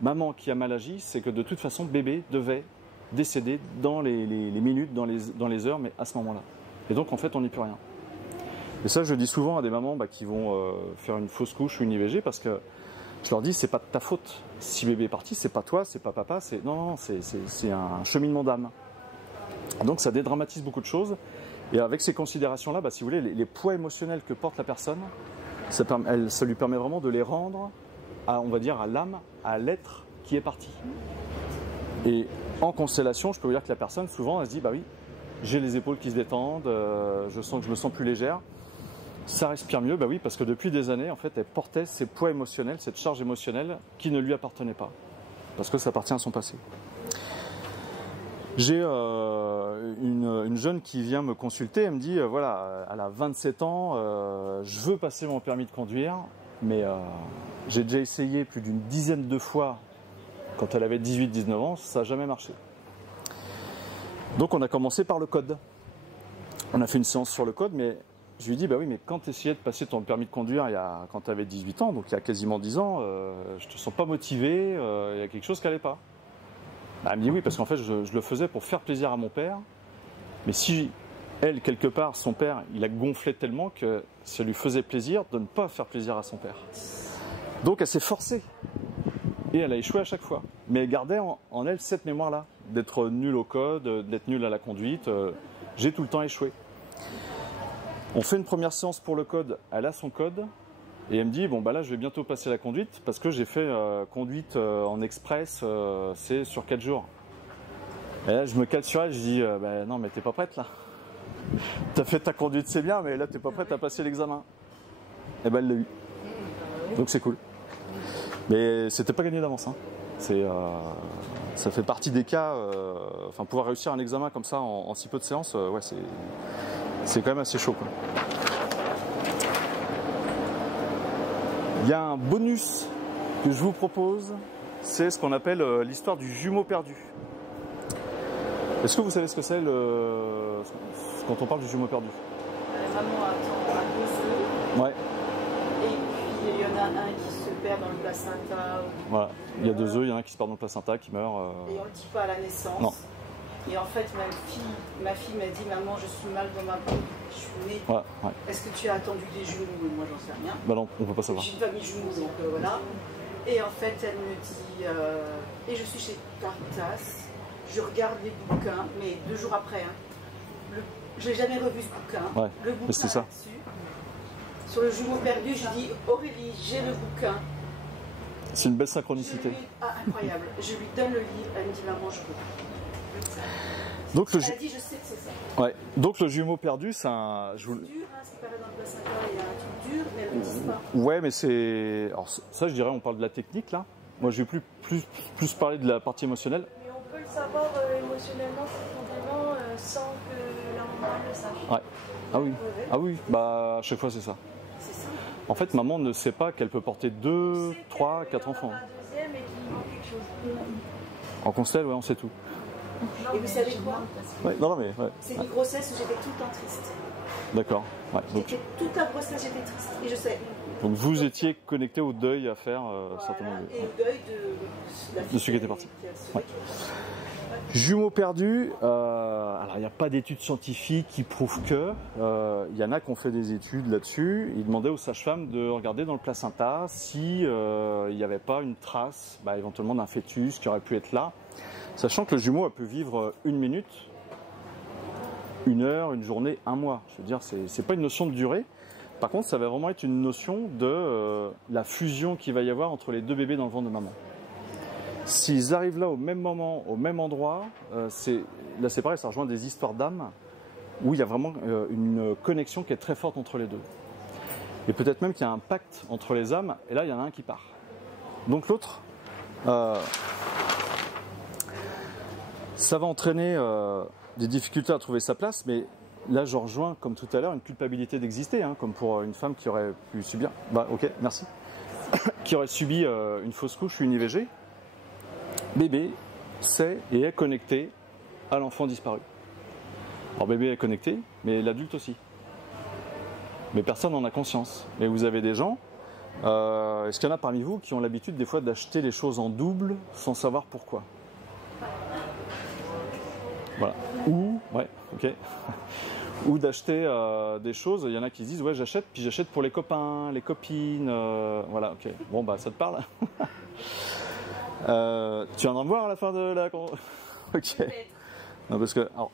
maman qui a mal agi, c'est que de toute façon, bébé devait décéder dans les minutes, dans les heures, mais à ce moment-là. Et donc, en fait, on n'y peut rien. Et ça, je dis souvent à des mamans qui vont faire une fausse couche ou une IVG, parce que je leur dis, c'est pas de ta faute. Si bébé est parti, c'est pas toi, c'est pas papa, c'est un cheminement d'âme. Donc, ça dédramatise beaucoup de choses. Et avec ces considérations-là, si vous voulez, les poids émotionnels que porte la personne, ça lui permet vraiment de les rendre, on va dire, à l'âme, à l'être qui est parti. Et en constellation, je peux vous dire que la personne, souvent, elle se dit, oui, j'ai les épaules qui se détendent, je sens que je me sens plus légère, ça respire mieux, oui, parce que depuis des années, en fait, elle portait ces poids émotionnels, cette charge émotionnelle qui ne lui appartenait pas, parce que ça appartient à son passé. J'ai une jeune qui vient me consulter, elle me dit, voilà, elle a 27 ans, je veux passer mon permis de conduire, mais j'ai déjà essayé plus d'une dizaine de fois quand elle avait 18-19 ans, ça n'a jamais marché. Donc on a commencé par le code. On a fait une séance sur le code, mais je lui ai dit, oui, mais quand tu essayais de passer ton permis de conduire quand tu avais 18 ans, donc il y a quasiment 10 ans, je te sens pas motivé, il y a quelque chose qui n'allait pas. Elle me dit oui, parce qu'en fait, je le faisais pour faire plaisir à mon père. Mais si elle, quelque part, son père, il a gonflé tellement que ça lui faisait plaisir de ne pas faire plaisir à son père. Donc elle s'est forcée. Et elle a échoué à chaque fois. Mais elle gardait en elle cette mémoire-là, d'être nulle au code, d'être nulle à la conduite. J'ai tout le temps échoué. On fait une première séance pour le code, elle a son code. Et elle me dit, là je vais bientôt passer la conduite parce que j'ai fait conduite en express, c'est sur 4 jours. Et là je me cale sur elle, je dis, non mais t'es pas prête là. T'as fait ta conduite c'est bien, mais là t'es pas prête à passer l'examen. Et elle l'a eu. Donc c'est cool. Mais c'était pas gagné d'avance. Hein. Ça fait partie des cas, pouvoir réussir un examen comme ça en si peu de séances, c'est quand même assez chaud quoi. Il y a un bonus que je vous propose, c'est ce qu'on appelle l'histoire du jumeau perdu. Est-ce que vous savez ce que c'est quand on parle du jumeau perdu? Maman attend à 2 œufs. Ouais. Et puis il y en a un qui se perd dans le placenta. Voilà, il y a 2 œufs, il y en a un qui se perd dans le placenta, qui meurt. Et on ne le dit pas à la naissance. Non. Et en fait, ma fille m'a dit, maman, je suis mal dans ma peau, je suis née. Ouais. Est-ce que tu as attendu des jumeaux? Moi, j'en sais rien. Non, on peut pas savoir. J'ai une famille jumeaux, donc voilà. Et en fait, elle me dit, et je suis chez Caritas, je regarde les bouquins, mais 2 jours après, je n'ai jamais revu ce bouquin. Ouais, le bouquin c'est ça. là-dessus. Sur le jumeau perdu, je dis, Aurélie, j'ai le bouquin. C'est une belle synchronicité. Incroyable. Je lui donne le livre, elle me dit, maman, je veux. Donc elle dit, je sais que c'est ça. Ouais. Donc le jumeau perdu, c'est un. C'est dur, c'est pareil dans le placenta, il y a un truc dur, mais elle ne le dit pas. Ouais, mais c'est. Alors ça, je dirais, on parle de la technique là. Moi, je vais plus parler de la partie émotionnelle. Mais on peut le savoir émotionnellement, profondément, sans que la maman le sache. Ouais. Ah oui. Ah oui. À chaque fois, c'est ça. C'est ça. En fait, maman ne sait pas qu'elle peut porter 2, 3, 4 enfants. Un deuxième et qu'il manque quelque chose. En constel, ouais, on sait tout. Et vous savez quoi? Ouais, ouais. C'est une grossesse où j'étais tout le temps triste. D'accord. Ouais, donc, toute la grossesse, j'étais triste. Et je sais. donc vous étiez connecté au deuil à faire certainement. Et au deuil de la fille de celui qui était parti. Qui a Ouais. Jumeaux perdus, alors il n'y a pas d'études scientifiques qui prouvent que. Il y en a qui ont fait des études là-dessus. Ils demandaient aux sages-femmes de regarder dans le placenta si il n'y avait pas une trace, éventuellement d'un fœtus qui aurait pu être là. Sachant que le jumeau a pu vivre 1 minute, 1 heure, une journée, un mois. Je veux dire, c'est pas une notion de durée. Par contre, ça va vraiment être une notion de la fusion qu'il va y avoir entre les 2 bébés dans le ventre de maman. S'ils arrivent là au même moment, au même endroit, là c'est pareil, ça rejoint des histoires d'âme où il y a vraiment une connexion qui est très forte entre les deux. Et peut-être même qu'il y a un pacte entre les âmes, et là il y en a un qui part. Donc l'autre, ça va entraîner des difficultés à trouver sa place, mais là je rejoins, comme tout à l'heure, une culpabilité d'exister, hein, comme pour une femme qui aurait pu subir, ok, merci, qui aurait subi une fausse couche ou une IVG. Bébé sait et est connecté à l'enfant disparu. Alors bébé est connecté, mais l'adulte aussi. Mais personne n'en a conscience. Mais vous avez des gens, est-ce qu'il y en a parmi vous qui ont l'habitude des fois d'acheter les choses en double sans savoir pourquoi? Voilà. Ou, ouais, ok. Ou d'acheter des choses, il y en a qui se disent ouais j'achète, puis j'achète pour les copains, les copines, voilà, ok. Bon bah ça te parle. Tu viendras me voir à la fin de la... Ok. Non, parce que alors,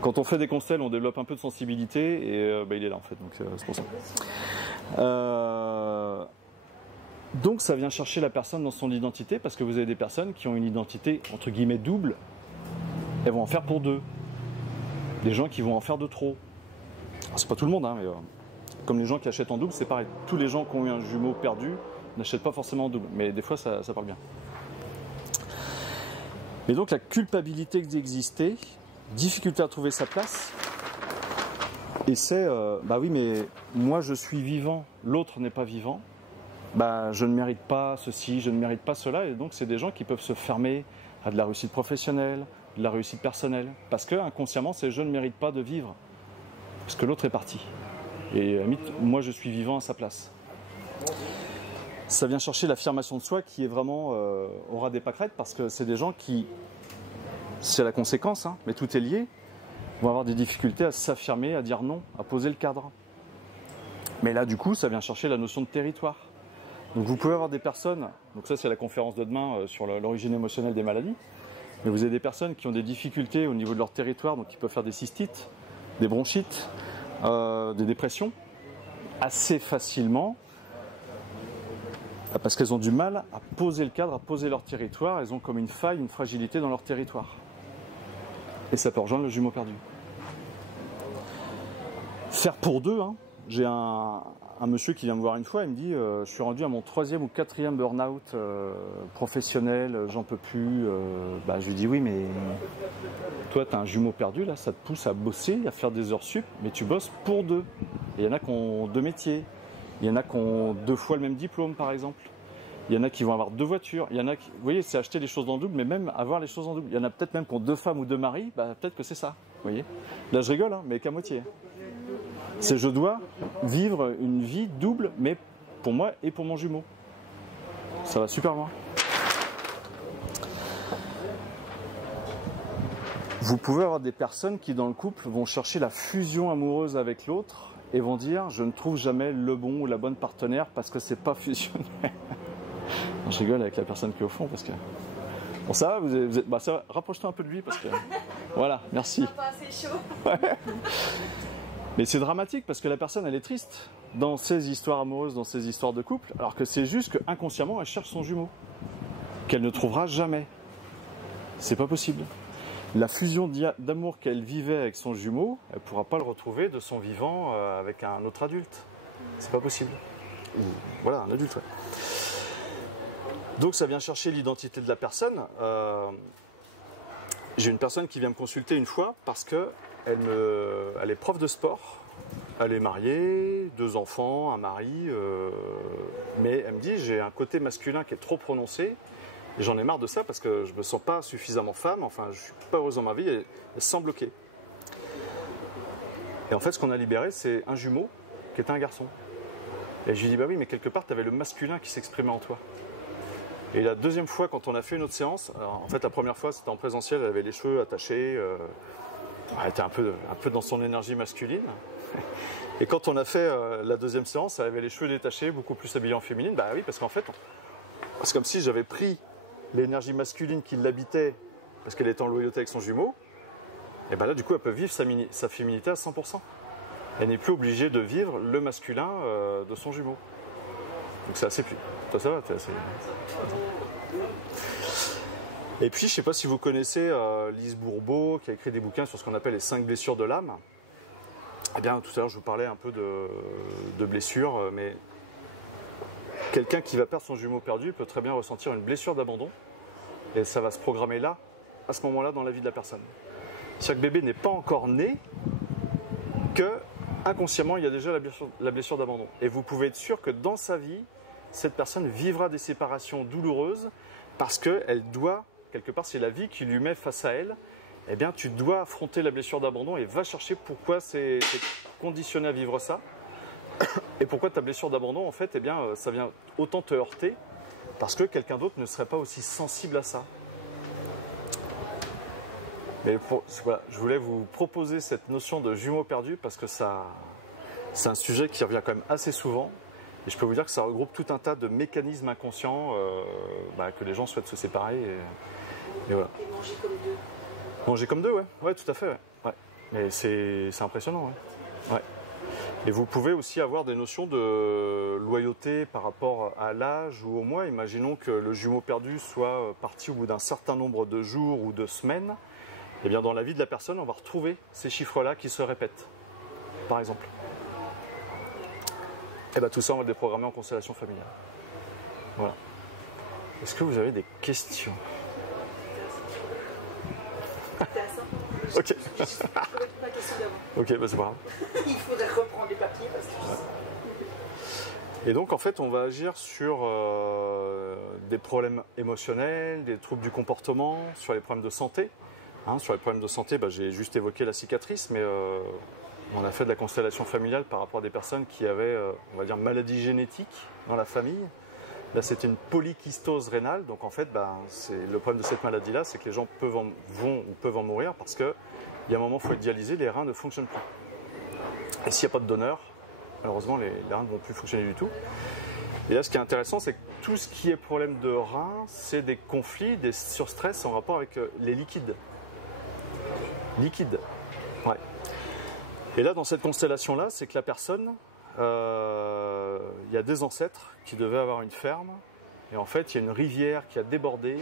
quand on fait des constels, on développe un peu de sensibilité et il est là en fait, donc c'est pour ça. Donc ça vient chercher la personne dans son identité, parce que vous avez des personnes qui ont une identité entre guillemets double, elles vont en faire pour 2. Des gens qui vont en faire de trop. Alors, c'est pas tout le monde, hein, mais comme les gens qui achètent en double, c'est pareil. Tous les gens qui ont eu un jumeau perdu n'achètent pas forcément en double, mais des fois ça parle bien. Mais donc la culpabilité d'exister, difficulté à trouver sa place, et c'est, bah oui mais moi je suis vivant, l'autre n'est pas vivant, bah je ne mérite pas ceci, je ne mérite pas cela, et donc c'est des gens qui peuvent se fermer à de la réussite professionnelle, de la réussite personnelle, parce que inconsciemment c'est je ne mérite pas de vivre, parce que l'autre est parti, et à la limite, moi je suis vivant à sa place. Ça vient chercher l'affirmation de soi qui est vraiment aura des pâquerettes, parce que c'est des gens qui, c'est la conséquence, hein, mais tout est lié, vont avoir des difficultés à s'affirmer, à dire non, à poser le cadre. Mais là du coup ça vient chercher la notion de territoire. Donc vous pouvez avoir des personnes, donc ça c'est la conférence de demain sur l'origine émotionnelle des maladies, mais vous avez des personnes qui ont des difficultés au niveau de leur territoire, donc qui peuvent faire des cystites, des bronchites, des dépressions, assez facilement, parce qu'elles ont du mal à poser le cadre, à poser leur territoire, elles ont comme une faille, une fragilité dans leur territoire. Et ça peut rejoindre le jumeau perdu. Faire pour 2, hein. J'ai un monsieur qui vient me voir une fois, il me dit je suis rendu à mon 3e ou 4e burn-out professionnel, j'en peux plus. Je lui dis oui mais toi tu as un jumeau perdu là, ça te pousse à bosser, à faire des heures sup, mais tu bosses pour 2. Et il y en a qui ont 2 métiers. Il y en a qui ont 2 fois le même diplôme, par exemple. Il y en a qui vont avoir 2 voitures. Il y en a qui, vous voyez, c'est acheter les choses en double, mais même avoir les choses en double. Il y en a peut-être même qui ont 2 femmes ou 2 maris, peut-être que c'est ça. Vous voyez. Là, je rigole, hein, mais qu'à moitié. C'est je dois vivre une vie double, mais pour moi et pour mon jumeau. Ça va super loin. Vous pouvez avoir des personnes qui, dans le couple, vont chercher la fusion amoureuse avec l'autre, et vont dire je ne trouve jamais le bon ou la bonne partenaire parce que c'est pas fusionnel. Je rigole avec la personne qui est au fond parce que bon ça va, vous êtes... ça va, rapproche-toi un peu de lui parce que voilà, merci. Pas assez chaud. Ouais. Mais c'est dramatique parce que la personne elle est triste dans ses histoires amoureuses, dans ses histoires de couple, alors que c'est juste que inconsciemment elle cherche son jumeau qu'elle ne trouvera jamais. C'est pas possible. La fusion d'amour qu'elle vivait avec son jumeau, elle ne pourra pas le retrouver de son vivant avec un autre adulte. C'est pas possible. Voilà, un adulte, ouais. Donc ça vient chercher l'identité de la personne. J'ai une personne qui vient me consulter une fois parce qu'elle est prof de sport. Elle est mariée, 2 enfants, un mari. Mais elle me dit, j'ai un côté masculin qui est trop prononcé. Et j'en ai marre de ça parce que je ne me sens pas suffisamment femme, enfin je ne suis pas heureuse dans ma vie et elle se sent bloquée. Et en fait ce qu'on a libéré c'est un jumeau qui était un garçon. Et je lui dis bah oui mais quelque part tu avais le masculin qui s'exprimait en toi. Et la deuxième fois quand on a fait une autre séance, alors, en fait la première fois c'était en présentiel, elle avait les cheveux attachés, elle était un peu dans son énergie masculine. Et quand on a fait la deuxième séance, elle avait les cheveux détachés, beaucoup plus habillée en féminine, bah oui parce qu'en fait c'est comme si j'avais pris l'énergie masculine qui l'habitait parce qu'elle était en loyauté avec son jumeau et ben là, du coup, elle peut vivre sa féminité à 100%. Elle n'est plus obligée de vivre le masculin de son jumeau. Donc c'est assez plus. Toi, ça va, t'es assez. Et puis, je ne sais pas si vous connaissez Lise Bourbeau, qui a écrit des bouquins sur ce qu'on appelle les 5 blessures de l'âme. Eh bien, tout à l'heure, je vous parlais un peu de blessures, mais quelqu'un qui va perdre son jumeau perdu peut très bien ressentir une blessure d'abandon, et ça va se programmer là, à ce moment-là, dans la vie de la personne. Chaque bébé n'est pas encore né, que inconsciemment, il y a déjà la blessure d'abandon. Et vous pouvez être sûr que dans sa vie, cette personne vivra des séparations douloureuses, parce qu'elle doit, quelque part, c'est la vie qui lui met face à elle, eh bien, tu dois affronter la blessure d'abandon et va chercher pourquoi c'est conditionné à vivre ça. Et pourquoi ta blessure d'abandon, en fait, eh bien, ça vient autant te heurter parce que quelqu'un d'autre ne serait pas aussi sensible à ça. Mais voilà, je voulais vous proposer cette notion de jumeau perdu parce que c'est un sujet qui revient quand même assez souvent. Et je peux vous dire que ça regroupe tout un tas de mécanismes inconscients que les gens souhaitent se séparer. Et voilà. Et manger comme deux. Manger comme deux, ouais, tout à fait. Ouais. Mais c'est impressionnant. Ouais. Et vous pouvez aussi avoir des notions de loyauté par rapport à l'âge ou au mois. Imaginons que le jumeau perdu soit parti au bout d'un certain nombre de jours ou de semaines. Et bien dans la vie de la personne, on va retrouver ces chiffres-là qui se répètent, par exemple. Et bien tout ça, on va le déprogrammer en constellation familiale. Voilà. Est-ce que vous avez des questions ? Ok. Je ne connais pas la question d'avant. Ok, bah c'est pas grave. Il faudrait reprendre les papiers parce que... Et donc en fait on va agir sur des problèmes émotionnels, des troubles du comportement, sur les problèmes de santé. Sur les problèmes de santé, j'ai juste évoqué la cicatrice, mais on a fait de la constellation familiale par rapport à des personnes qui avaient, on va dire, maladie génétique dans la famille. Là c'était une polykystose rénale, donc en fait le problème de cette maladie-là, c'est que les gens peuvent en mourir parce qu'il y a un moment où il faut être dialysé, les reins ne fonctionnent plus. Et s'il n'y a pas de donneur, malheureusement les reins ne vont plus fonctionner du tout. Et là ce qui est intéressant, c'est que tout ce qui est problème de reins, c'est des conflits, des surstress en rapport avec les liquides. Ouais. Et là dans cette constellation-là, c'est que la personne... il y a des ancêtres qui devaient avoir une ferme et en fait il y a une rivière qui a débordé,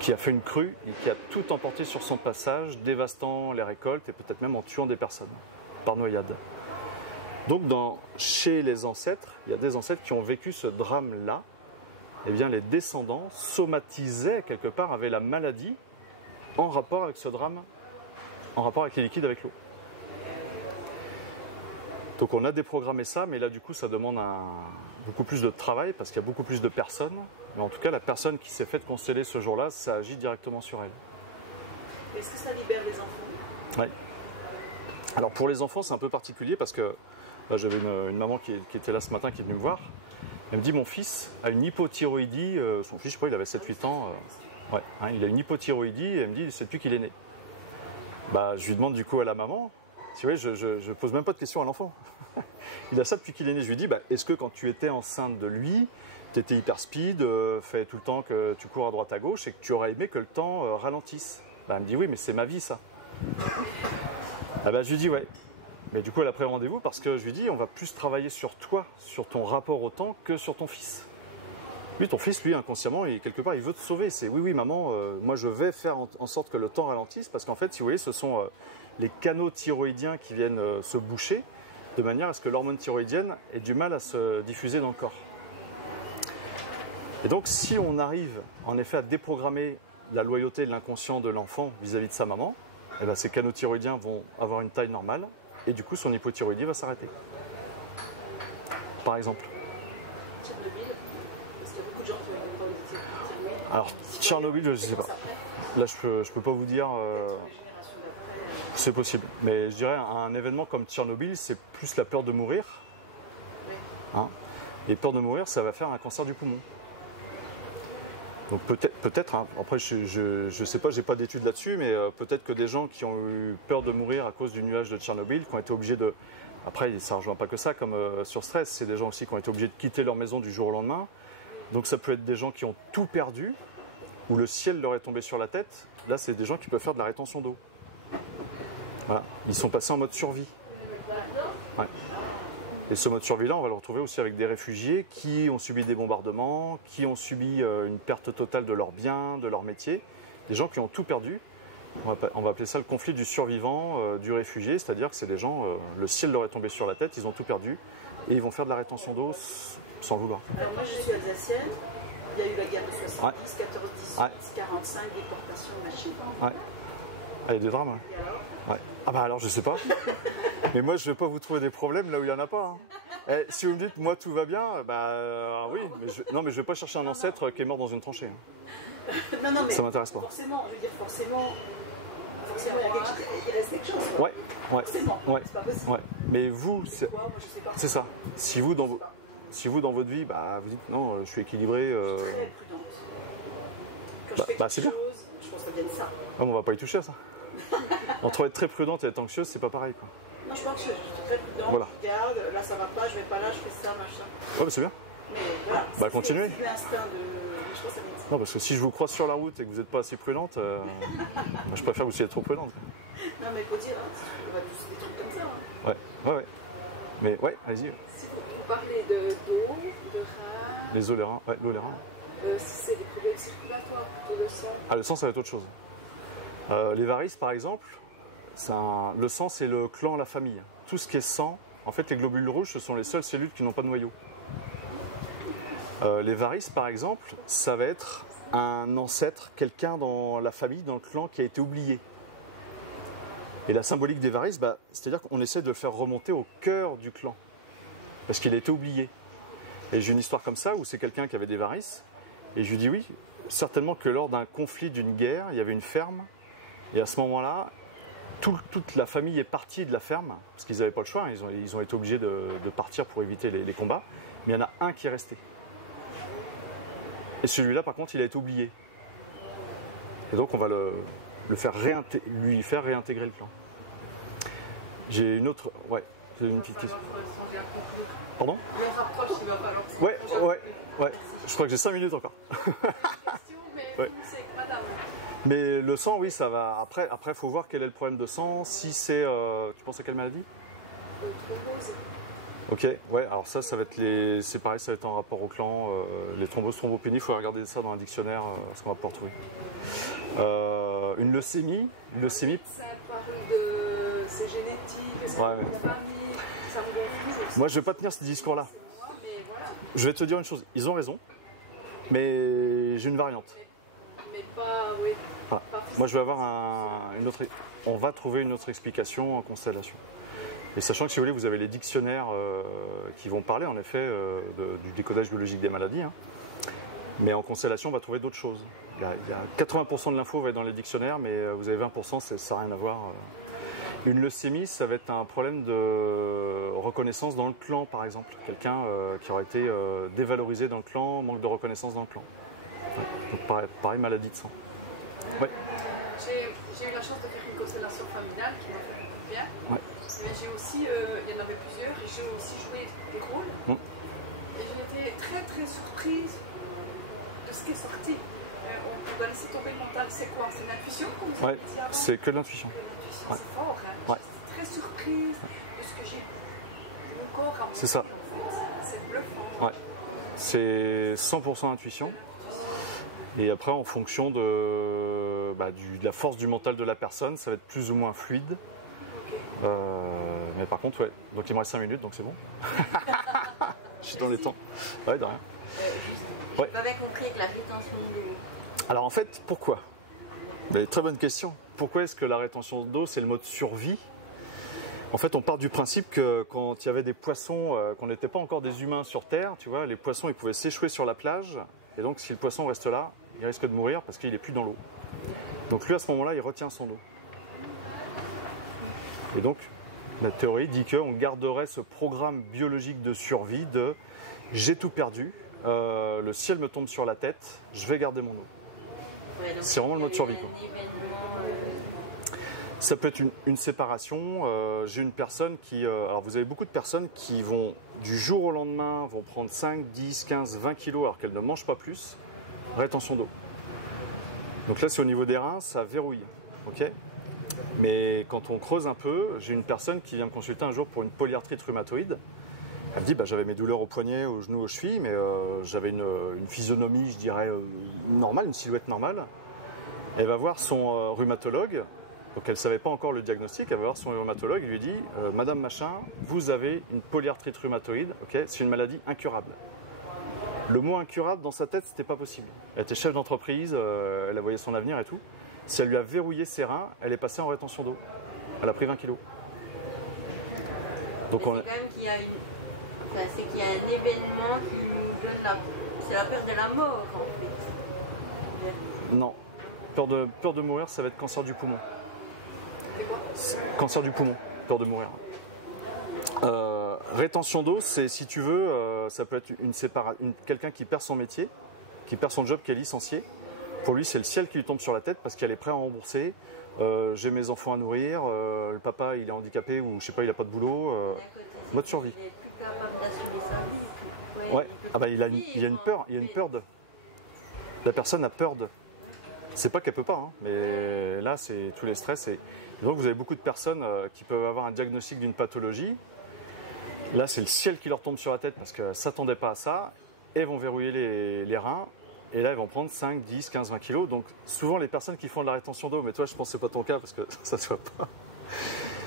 qui a fait une crue et qui a tout emporté sur son passage, dévastant les récoltes et peut-être même en tuant des personnes par noyade. Donc chez les ancêtres, il y a des ancêtres qui ont vécu ce drame-là. Et bien les descendants somatisaient quelque part, avaient la maladie en rapport avec ce drame, en rapport avec les liquides, avec l'eau. Donc on a déprogrammé ça, mais là du coup ça demande beaucoup plus de travail parce qu'il y a beaucoup plus de personnes. Mais en tout cas la personne qui s'est faite consteller ce jour-là, ça agit directement sur elle. Est-ce que ça libère les enfants ? Oui. Alors pour les enfants c'est un peu particulier parce que là, j'avais une maman qui était là ce matin qui est venue me voir. Elle me dit mon fils a une hypothyroïdie, son fils je crois il avait 7-8 ans. Il a une hypothyroïdie et elle me dit c'est depuis qu'il est né. Je lui demande du coup à la maman. Si vous voyez, je pose même pas de questions à l'enfant. Il a ça depuis qu'il est né. Je lui dis, est-ce que quand tu étais enceinte de lui, tu étais hyper speed, fait tout le temps que tu cours à droite à gauche et que tu aurais aimé que le temps ralentisse ? Elle me dit, oui, mais c'est ma vie ça. Je lui dis, ouais. Mais du coup, elle a pris rendez-vous parce que je lui dis, on va plus travailler sur toi, sur ton rapport au temps que sur ton fils. Lui, ton fils, lui, inconsciemment, quelque part, il veut te sauver. C'est oui, maman, moi je vais faire en sorte que le temps ralentisse parce qu'en fait, si vous voyez, ce sont les canaux thyroïdiens qui viennent se boucher de manière à ce que l'hormone thyroïdienne ait du mal à se diffuser dans le corps. Et donc, si on arrive en effet à déprogrammer la loyauté de l'inconscient de l'enfant vis-à-vis de sa maman, ces canaux thyroïdiens vont avoir une taille normale et du coup, son hypothyroïdie va s'arrêter. Par exemple. Alors, Tchernobyl, je ne sais pas. Là, je peux pas vous dire. C'est possible. Mais je dirais un événement comme Tchernobyl, c'est plus la peur de mourir. Et peur de mourir, ça va faire un cancer du poumon. Donc peut-être. Après, je sais pas, j'ai pas d'études là-dessus, mais peut-être que des gens qui ont eu peur de mourir à cause du nuage de Tchernobyl, qui ont été obligés de. Après, ça ne rejoint pas que ça, comme sur stress. C'est des gens aussi qui ont été obligés de quitter leur maison du jour au lendemain. Donc ça peut être des gens qui ont tout perdu, où le ciel leur est tombé sur la tête. Là, c'est des gens qui peuvent faire de la rétention d'eau. Voilà. Ils sont passés en mode survie. Ouais. Et ce mode survie-là, on va le retrouver aussi avec des réfugiés qui ont subi des bombardements, qui ont subi une perte totale de leurs biens, de leur métier. Des gens qui ont tout perdu. On va appeler ça le conflit du survivant, du réfugié, c'est-à-dire que c'est des gens, le ciel leur est tombé sur la tête, ils ont tout perdu et ils vont faire de la rétention d'eau sans le vouloir. Alors moi je suis alsacienne, il y a eu la guerre de 70, 14, 18, Ouais. 45, déportation, machin. Ouais. Ah, il y a des drames. Hein. Et alors Ouais. Ah bah alors je sais pas. Mais moi je vais pas vous trouver des problèmes là où il y en a pas. Hein. Si vous me dites moi tout va bien, oui, mais non mais je vais pas chercher un ancêtre qui est mort dans une tranchée. Hein. Non, mais Ça m'intéresse pas. Forcément, je veux dire forcément il reste quelque chose. Ouais, ouais, Forcément, ouais, c'est pas possible. ouais. Mais vous, c'est Moi, je sais pas. ça. Si vous dans votre vie, vous dites non, je suis équilibré. Très prudente. Quand je fais c'est quelque bien. chose, je pense que ça vient de ça. On va pas y toucher à ça. Entre être très prudente et être anxieuse, c'est pas pareil quoi. Non, je crois que je suis très prudente, Voilà. je regarde, là ça va pas, je vais pas là, je fais ça, machin. Ouais, c'est bien. Mais voilà. Continuez. C'est l'instinct de. Je pense que ça vient de ça. Non, parce que si je vous croise sur la route et que vous n'êtes pas assez prudente, je préfère que vous soyez trop prudente. Non, mais il faut dire, hein, on va tous des trucs comme ça. Hein. Ouais. Mais ouais, allez-y. Si vous parlez d'eau, de reins, Les os, les reins. Ouais, l'eau, les reins. si c'est des problèmes circulatoires, plutôt le sang. Ah, le sang, ça va être autre chose. Les varices, par exemple, le sang, c'est le clan, la famille. Tout ce qui est sang, en fait, les globules rouges, ce sont les seules cellules qui n'ont pas de noyau. Les varices, par exemple, ça va être un ancêtre, quelqu'un dans la famille, dans le clan, qui a été oublié. Et la symbolique des varices, c'est-à-dire qu'on essaie de le faire remonter au cœur du clan, parce qu'il a été oublié. Et j'ai une histoire comme ça, où c'est quelqu'un qui avait des varices, et je lui dis oui, certainement que lors d'un conflit, d'une guerre, il y avait une ferme, et à ce moment-là, toute la famille est partie de la ferme, parce qu'ils n'avaient pas le choix, hein, ils ont été obligés de partir pour éviter les combats, mais il y en a un qui est resté. Et celui-là, par contre, il a été oublié. Et donc, on va lui faire réintégrer le clan. J'ai une autre... Ouais, j'ai une petite question. Pardon ? Ouais. Je crois que j'ai 5 minutes encore. Ouais. Mais le sang, oui, ça va... Après, il faut voir quel est le problème de sang. Si c'est... tu penses à quelle maladie ? Thrombose. Ok, ouais, alors ça va être c'est pareil, ça va être en rapport au clan, les thromboses, thrombopénies, il faut regarder ça dans un dictionnaire, ce qu'on va pouvoir trouver. Une leucémie, Ça parle de... c'est génétique, c'est Ouais. de la famille, ça me gonfle. moi je vais pas tenir ce discours-là. Mais voilà, Je vais te dire une chose, ils ont raison, mais j'ai une variante. mais pas, oui. Voilà. Moi je vais avoir on va trouver une autre explication en constellation. Et sachant que si vous voulez, vous avez les dictionnaires qui vont parler en effet du décodage biologique des maladies. Hein. Mais en constellation, on va trouver d'autres choses. Il y a 80% de l'info va être dans les dictionnaires, mais vous avez 20%, ça n'a rien à voir. Une leucémie, ça va être un problème de reconnaissance dans le clan, par exemple. Quelqu'un qui aurait été dévalorisé dans le clan, manque de reconnaissance dans le clan. Ouais. Donc pareil, maladie de sang. Ouais. J'ai eu la chance de faire une constellation familiale qui m'a fait bien. Ouais. Mais j'ai aussi, il y en avait plusieurs, et j'ai aussi joué des rôles. Et j'ai été très très surprise de ce qui est sorti. On doit laisser tomber le mental, c'est quoi? C'est l'intuition comme vous avez dit avant? C'est que de l'intuition. L'intuition, Ouais. c'est fort. Hein. Ouais. J'étais très surprise de ce que j'ai vu. Mon corps a C'est ça. en fait. C'est bluffant. Ouais. C'est 100% intuition. Et après, en fonction de la force du mental de la personne, ça va être plus ou moins fluide. Mais par contre, ouais. Donc il me reste 5 minutes, donc c'est bon. Je suis dans les temps. Ouais, de rien. J'ai pas bien compris avec la rétention d'eau. Alors en fait, pourquoi ? Très bonne question. Pourquoi est-ce que la rétention d'eau, c'est le mode survie ? En fait, on part du principe que quand il y avait des poissons, qu'on n'était pas encore des humains sur Terre, tu vois, les poissons, ils pouvaient s'échouer sur la plage. Et donc, si le poisson reste là, il risque de mourir parce qu'il n'est plus dans l'eau. Donc lui, à ce moment-là, il retient son eau. Et donc, la théorie dit qu'on garderait ce programme biologique de survie de « j'ai tout perdu, le ciel me tombe sur la tête, je vais garder mon eau ». Ouais, donc C'est vraiment le mode survie, quoi. Un événement, Ça peut être une séparation. J'ai une personne qui... alors vous avez beaucoup de personnes qui vont, du jour au lendemain, vont prendre 5, 10, 15, 20 kilos alors qu'elles ne mangent pas plus. Rétention d'eau. Donc là, c'est au niveau des reins, ça verrouille. Okay, Mais quand on creuse un peu, j'ai une personne qui vient me consulter un jour pour une polyarthrite rhumatoïde. Elle me dit, j'avais mes douleurs au poignet, au genou, aux chevilles, mais j'avais une physionomie, je dirais, normale, une silhouette normale. Elle va voir son rhumatologue, donc elle ne savait pas encore le diagnostic, elle va voir son rhumatologue, il lui dit, Madame Machin, vous avez une polyarthrite rhumatoïde, okay, c'est une maladie incurable. Le mot incurable, dans sa tête, c'était pas possible. Elle était chef d'entreprise, elle voyait son avenir et tout. Si elle lui a verrouillé ses reins, elle est passée en rétention d'eau. Elle a pris 20 kilos. Donc c'est quand même qu'il y a c'est qu'il y a un événement qui nous donne c'est la peur de la mort en fait. Non. Peur de mourir, ça va être cancer du poumon. C'est quoi? Cancer du poumon, peur de mourir. Rétention d'eau, c'est si tu veux, ça peut être quelqu'un qui perd son métier, qui perd son job, qui est licencié. Pour lui, c'est le ciel qui lui tombe sur la tête parce qu'elle est prête à rembourser. J'ai mes enfants à nourrir, le papa il est handicapé ou je sais pas, il a pas de boulot. Mode survie. Il est plus capable d'assumer sa vie. Ouais. Ah bah il a une peur, il y a une peur de. La personne a peur de. C'est pas qu'elle peut pas, hein, mais là c'est tous les stress. Et donc vous avez beaucoup de personnes qui peuvent avoir un diagnostic d'une pathologie. Là c'est le ciel qui leur tombe sur la tête parce qu'elles ne s'attendaient pas à ça. Et elles vont verrouiller les reins. Et là, ils vont prendre 5, 10, 15, 20 kilos. Donc, souvent, les personnes qui font de la rétention d'eau, mais toi, je pense que ce n'est pas ton cas parce que ça ne se voit pas.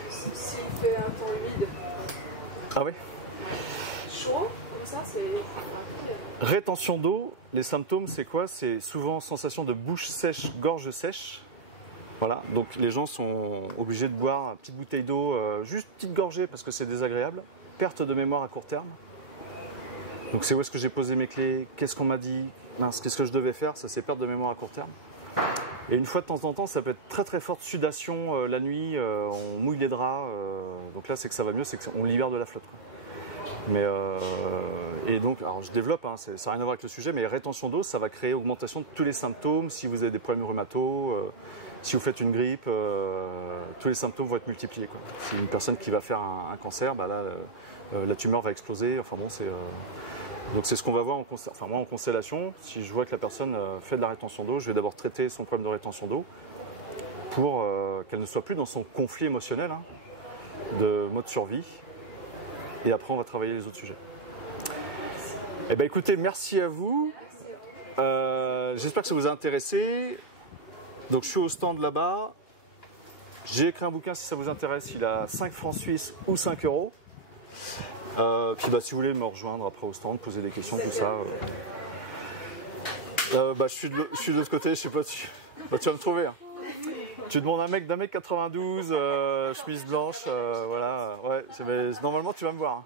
S'il fait un temps humide, Ah oui? chaud, comme ça, c'est. Rétention d'eau, les symptômes, c'est quoi? C'est souvent sensation de bouche sèche, gorge sèche. Voilà. Donc, les gens sont obligés de boire une petite bouteille d'eau, juste petite gorgée parce que c'est désagréable. Perte de mémoire à court terme. Donc, c'est où est-ce que j'ai posé mes clés? Qu'est-ce qu'on m'a dit? Mince, qu'est-ce que je devais faire? Ça, c'est perte de mémoire à court terme. Et une fois de temps en temps, ça peut être très très forte sudation la nuit, on mouille les draps. Donc là, c'est que ça va mieux, c'est qu'on libère de la flotte, quoi. Mais et donc, alors je développe, hein, ça n'a rien à voir avec le sujet, mais rétention d'eau, ça va créer augmentation de tous les symptômes. Si vous avez des problèmes rhumato, si vous faites une grippe, tous les symptômes vont être multipliés, quoi. Si une personne qui va faire un cancer, bah là, la tumeur va exploser. Enfin bon, c'est donc c'est ce qu'on va voir moi en constellation. Si je vois que la personne fait de la rétention d'eau, je vais d'abord traiter son problème de rétention d'eau pour qu'elle ne soit plus dans son conflit émotionnel, hein, de mode survie. Et après, on va travailler les autres sujets. Eh bien, écoutez, merci à vous. J'espère que ça vous a intéressé. Donc, je suis au stand là-bas. J'ai écrit un bouquin si ça vous intéresse. Il a 5 francs suisses ou 5 euros. Puis si vous voulez me rejoindre après au stand, poser des questions, tout ça. Je suis de l'autre côté, je sais pas, tu vas me trouver. Hein. Tu demandes un mec d'1m92, chemise blanche, voilà. Ouais, normalement tu vas me voir. Hein.